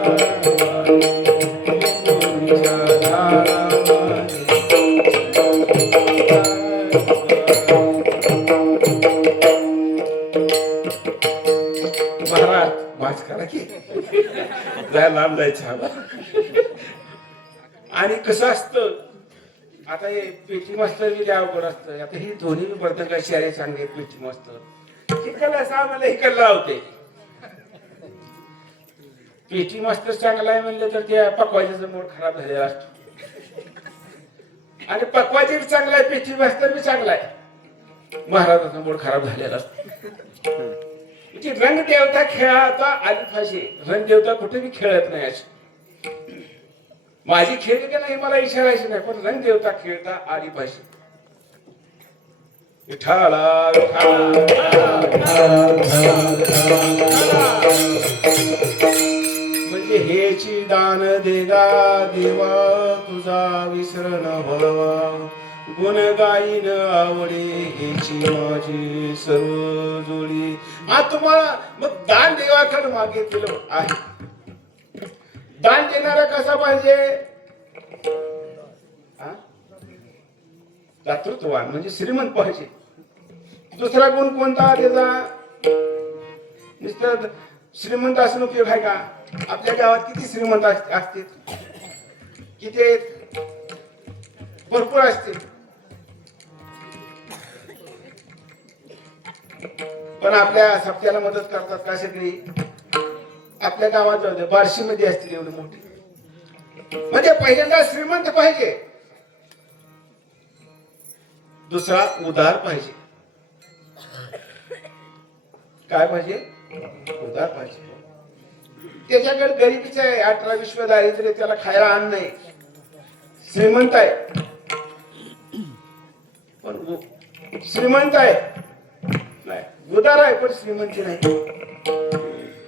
महाराज वाच करा की जाय लांब जायचं. आणि कसं असतं आता हे पेटी मास्तर बी अवघड असतं. आता ही दोन्ही वर्धका शाळे चांगले पेटी मास्तर हिकडला सामाला हिकडला लावते. पेटी मास्तर चांगला आहे म्हणलं तर त्या पकवायचा मूड खराब झालेला असतो, आणि पकवायचे बी चांगला आहे, पेटी मास्तर बी चांगला आहे, महाराजाचा मूड खराब झालेला असतो. म्हणजे रंग देवता खेळाता आली पाहिजे. रंग देवता कुठे बी खेळत नाही अशी माझी खेळली का नाही मला विचारायची नाही, पण रंग देवता खेळता आली पाहिजे. विठाला म्हणजे हेची दान देगा देवा तुझा विसरण व्हावा. गुण गाईन आवडे हेची माझी सर्व जोडी. तुम्हाला मग दान देवाकडे मागितलं आहे. दान देणारा कसा पाहिजे, दातृत्ववान म्हणजे श्रीमंत पाहिजे. दुसरा गुण कोणता त्याचा, नुसतं श्रीमंत असून उपयोग आहे का. आपल्या गावात किती श्रीमंत असतील, किती भरपूर असतील, पण आपल्या सप्त्याला मदत करतात का सगळी. आपल्या गावात जाऊ दे बार्शी मध्ये असतील एवढी मोठी. म्हणजे पहिल्यांदा श्रीमंत पाहिजे, दुसरा उदार पाहिजे. काय पाहिजे, उदार पाहिजे. त्याच्याकडे गरिबीच आहे, 18-20 दारिद्र्य, त्याला खायला अन्न नाही. श्रीमंत आहे पण श्रीमंत आहे नाही, उदार आहे पण श्रीमंत नाही.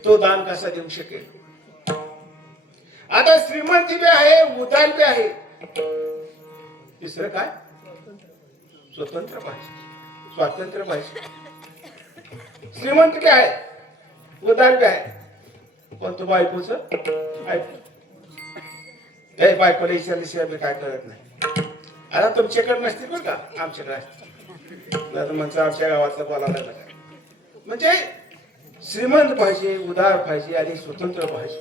तो दान कसा देऊ शकेल. आता श्रीमंत बी आहे, उदार बी आहे, तिसरं काय, स्वतंत्र पाहिजे. स्वातंत्र्य पाहिजे. श्रीमंत बी आहे, उदार बी आहे, पण तो बायकोच बायकोला विचारल्याशिवाय मी काय करत नाही. आता तुमच्याकडे नसतील बरं का, आमच्याकडे असतील. म्हणजे आमच्या गावातलं बोलायला म्हणजे श्रीमंत पाहिजे, उदार पाहिजे आणि स्वतंत्र पाहिजे.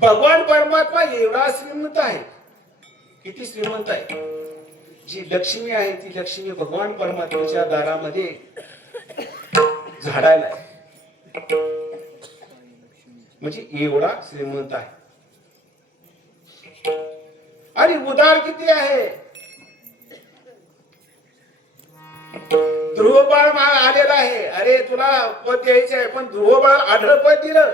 भगवान परमात्मा एवढा श्रीमंत आहे, किती श्रीमंत आहे. जी लक्ष्मी आहे ती लक्ष्मी भगवान परमात्म्याच्या दारामध्ये झाडायला आहे, म्हणजे एवढा श्रीमंत आहे. आणि उदार किती आहे. ध्रुवबाळ आलेला आहे. अरे तुला पद द्यायचं आहे, पण ध्रुवबाळ आढळ पद दिलं.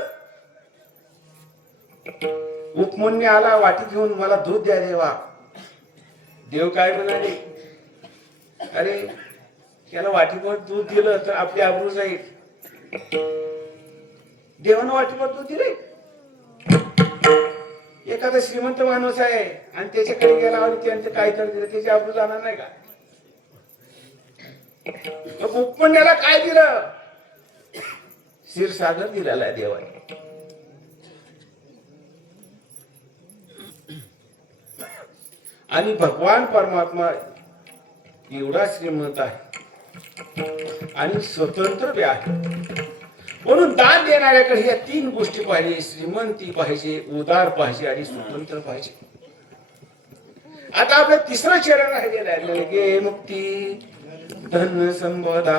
उपमुन्य आला वाटी घेऊन, मला दूध द्या देवा. देव काय म्हणाले, अरे त्याला वाटीभर दूध दिलं तर आपली आबरू जाईल. देवानं वाटीभर दूध दिले. एखादा श्रीमंत माणूस आहे आणि त्याच्याकडे गेला आणि त्यांचं काहीतरी दिलं, त्याची आबरू जाणार नाही का. उपमन्याला काय दिलं, क्षीरसागर दिलेला आहे देवाने. आणि भगवान परमात्मा एवढा श्रीमंत आहे आणि स्वतंत्र बी आहे. म्हणून दान देणाऱ्याकडे या 3 गोष्टी पाहिजे. श्रीमंती पाहिजे, उदार पाहिजे आणि स्वतंत्र पाहिजे. आता आपलं 3रं चरण राहिलेलं आहे. नलगे मुक्ती धन संपदा.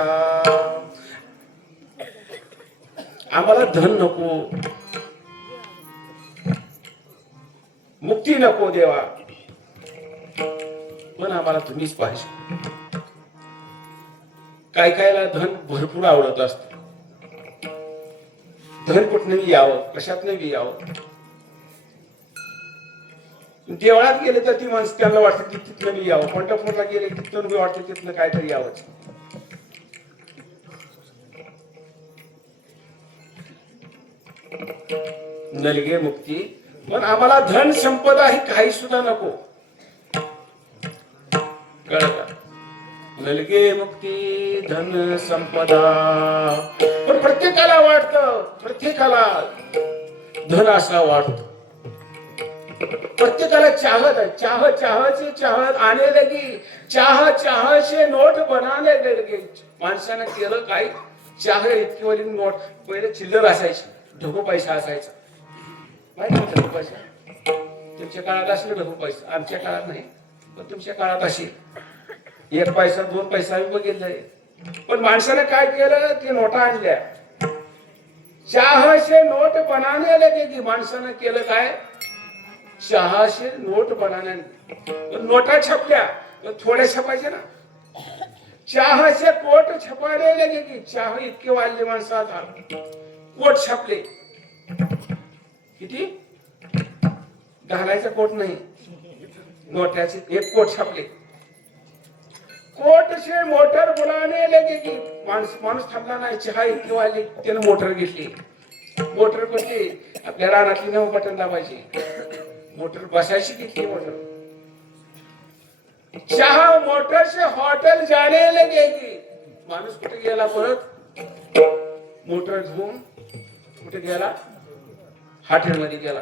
आम्हाला धन नको, मुक्ती नको देवा, पण आम्हाला तुम्हीच पाहिजे. काय कायला धन भरपूर आवडत असत. धन कुठनं यावं, कशात नाही यावं. देवळात गेले तर ती माणसं त्यांना वाटतं की तिथनं मी यावं. पंढरपूरला गेले तिथून मी वाटतं तिथनं काहीतरी यावंच. नलगे मुक्ती, पण आम्हाला धन संपदा ही काही सुद्धा नको. कळलं का. नलगे मुक्ती धन संपदा. पण प्रत्येकाला वाटतं, प्रत्येकाला धन असा वाटतं. प्रत्येकाला चाहत है, चाहत आने लगी, चाह से नोट बनाने लगे. माणसानं केलं काय, चाह इतकी वाली नोट. पहिले चिल्लर असायची, ढगो पैसा असायचा. माहिती होतं ढगो पैसा. तुमच्या काळात असले ढगो पैसा, आमच्या काळात नाही, पण तुमच्या काळात असे 1 पैसा 2 पैसा बघितलंय. पण माणसानं काय केलं, ते नोटा आणल्या. चाह से नोट बनाने लगे की माणसानं केलं काय, चहाशे नोट बनाने. नोटा छापल्या, थोड्या छापायचे ना. चहाचे कोट छापायला लगे की चहा इतके वाढले माणसात. कोट छापले. किती घालायचा कोट नाही, नोट्याचे 1 कोट छापले. कोट से मोटर बुलाने लगे की माणूस थांबला नाही. चहा इतकी वाढली, त्यानं मोटर घेतली. मोटर कोणती, आपल्या रानातली 9 बटन दाबायची. मोटर बसायची किती मोटर. चहा मोटर से हॉटेल जाने लगेगी. माणूस कुठे गेला, परत मोटर घेऊन कुठे गेला, हॉटेल मध्ये गेला.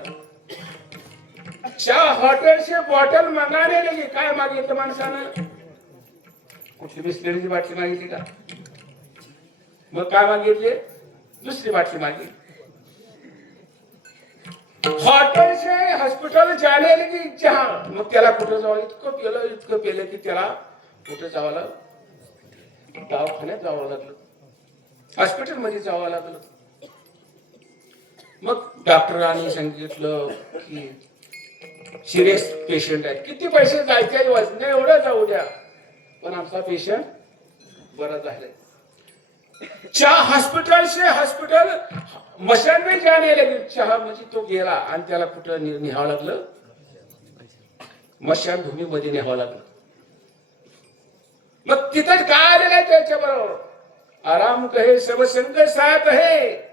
चहा हॉटेल से बॉटल मागणे लगे. काय मागितलं माणसानं, कुठली बिस्लरीची बाटली मागितली का. मग काय मागितले, दुसरी बाटली मागितली. हॉटेल से हॉस्पिटल जाने लगी चहा. मग त्याला कुठं जावं, इतकं पेलं की त्याला कुठं जावं लागलं, दवाखान्यात जावं लागलं, हॉस्पिटल मध्ये जावं लागलं. मग डॉक्टरांनी सांगितलं की सिरियस पेशंट आहे. किती पैसे जायचे नाही, एवढं जाऊ द्या, पण आमचा पेशंट बरा झालाय. चहा हॉस्पिटल से हॉस्पिटल मशान में जाने लगे. चहा म्हणजे तो गेला आणि त्याला कुठं न्यावं लागलं, मशान भूमी मध्ये न्यावं लागलं. मग तिथं काय आलेलं आहे त्याच्या बरोबर, आराम कहे सब संग साथ है,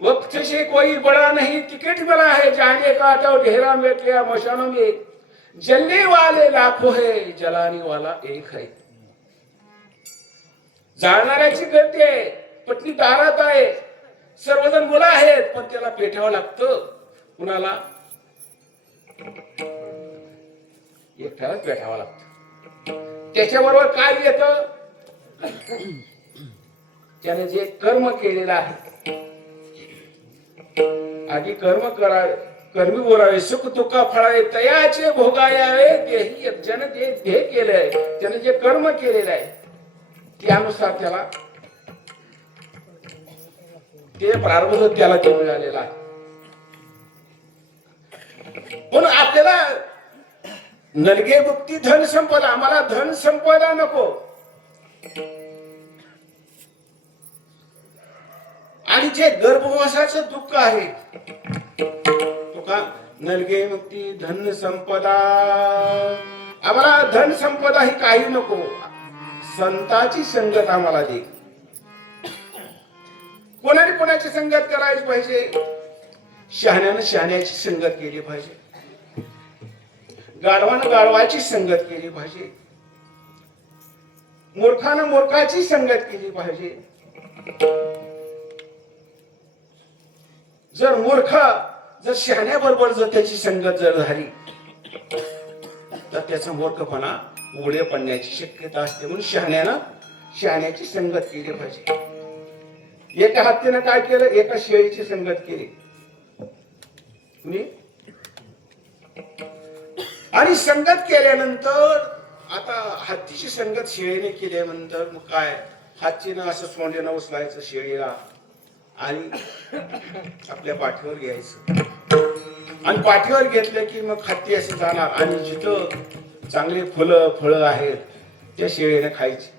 वक्त से कोई बड़ा नहीं, टिकट बड़ा है जाने का, तो ढेरा में क्या मशानों में जलने वाले लाखों है, जलाने वाला एक है. जाणाऱ्याची गर्दी आहे, पत्नी दारात आहे, सर्वजण मुलं आहेत, पण त्याला पेटावं लागतं. कुणाला, एकट्यालाच पेटावं लागतं. त्याच्याबरोबर काय येतं, त्याने जे कर्म केलेलं आहे, आधी कर्म करावे, कर्मी बोलावे, सुख दुःख फळावे, तयाचे भोगायावे, तेही जन जे केलंय, त्याने जे कर्म केलेलं आहे त्यानुसार त्याला ते प्रारब्ध त्याला ते मिळालेला आहे. म्हणून आपल्याला नलगे मुक्ती धन संपदा, आम्हाला धन संपदा नको. आणि जे गर्भवासाचं दुःख आहे तो का नलगे मुक्ती धन संपदा, आम्हाला धन संपदा ही काही नको, संताची संगत आम्हाला दे. कोणाने कोणाची संगत करायची पाहिजे? शहाण्यानं शहाण्याची संगत केली पाहिजे, गाढवानं गाढवाची संगत केली पाहिजे, मूर्खानं मूर्खाची संगत केली पाहिजे. जर मूर्ख जर शहाण्या बरोबर जर त्याची संगत जर झाली तर त्याचा मूर्खपणा उघडे पडण्याची शक्यता असते. म्हणून शहाण्यानं शहाण्याची संगत केली पाहिजे. एका हत्तीनं काय केलं? एका शेळीची संगत केली. आणि संगत केल्यानंतर आता हत्तीची संगत शेळीने केल्यानंतर मग काय, हत्तीनं असं सोंडेनं उचलायचं शेळीला आणि आपल्या पाठीवर घ्यायचं. आणि पाठीवर घेतलं की मग हत्ती असं जाणार आणि जिथं चांगले फुलं फळं आहेत त्या शेळीने खायची.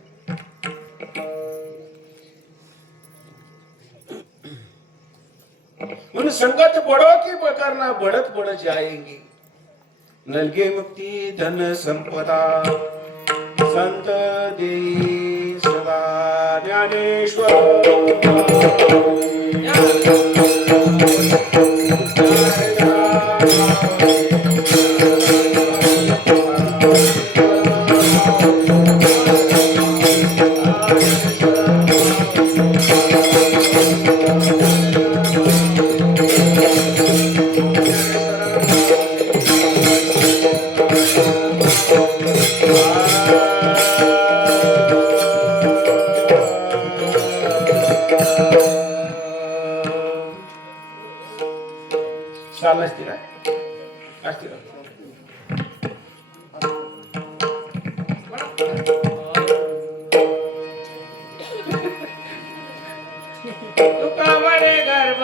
म्हणून संगत बडो की करना बढत बढ जाएंगे. नलगे मुक्ती धन संपदा, संत देई सदा ज्ञानेश्वर. चाल असतील असतील. तुका म्हणे गर्भ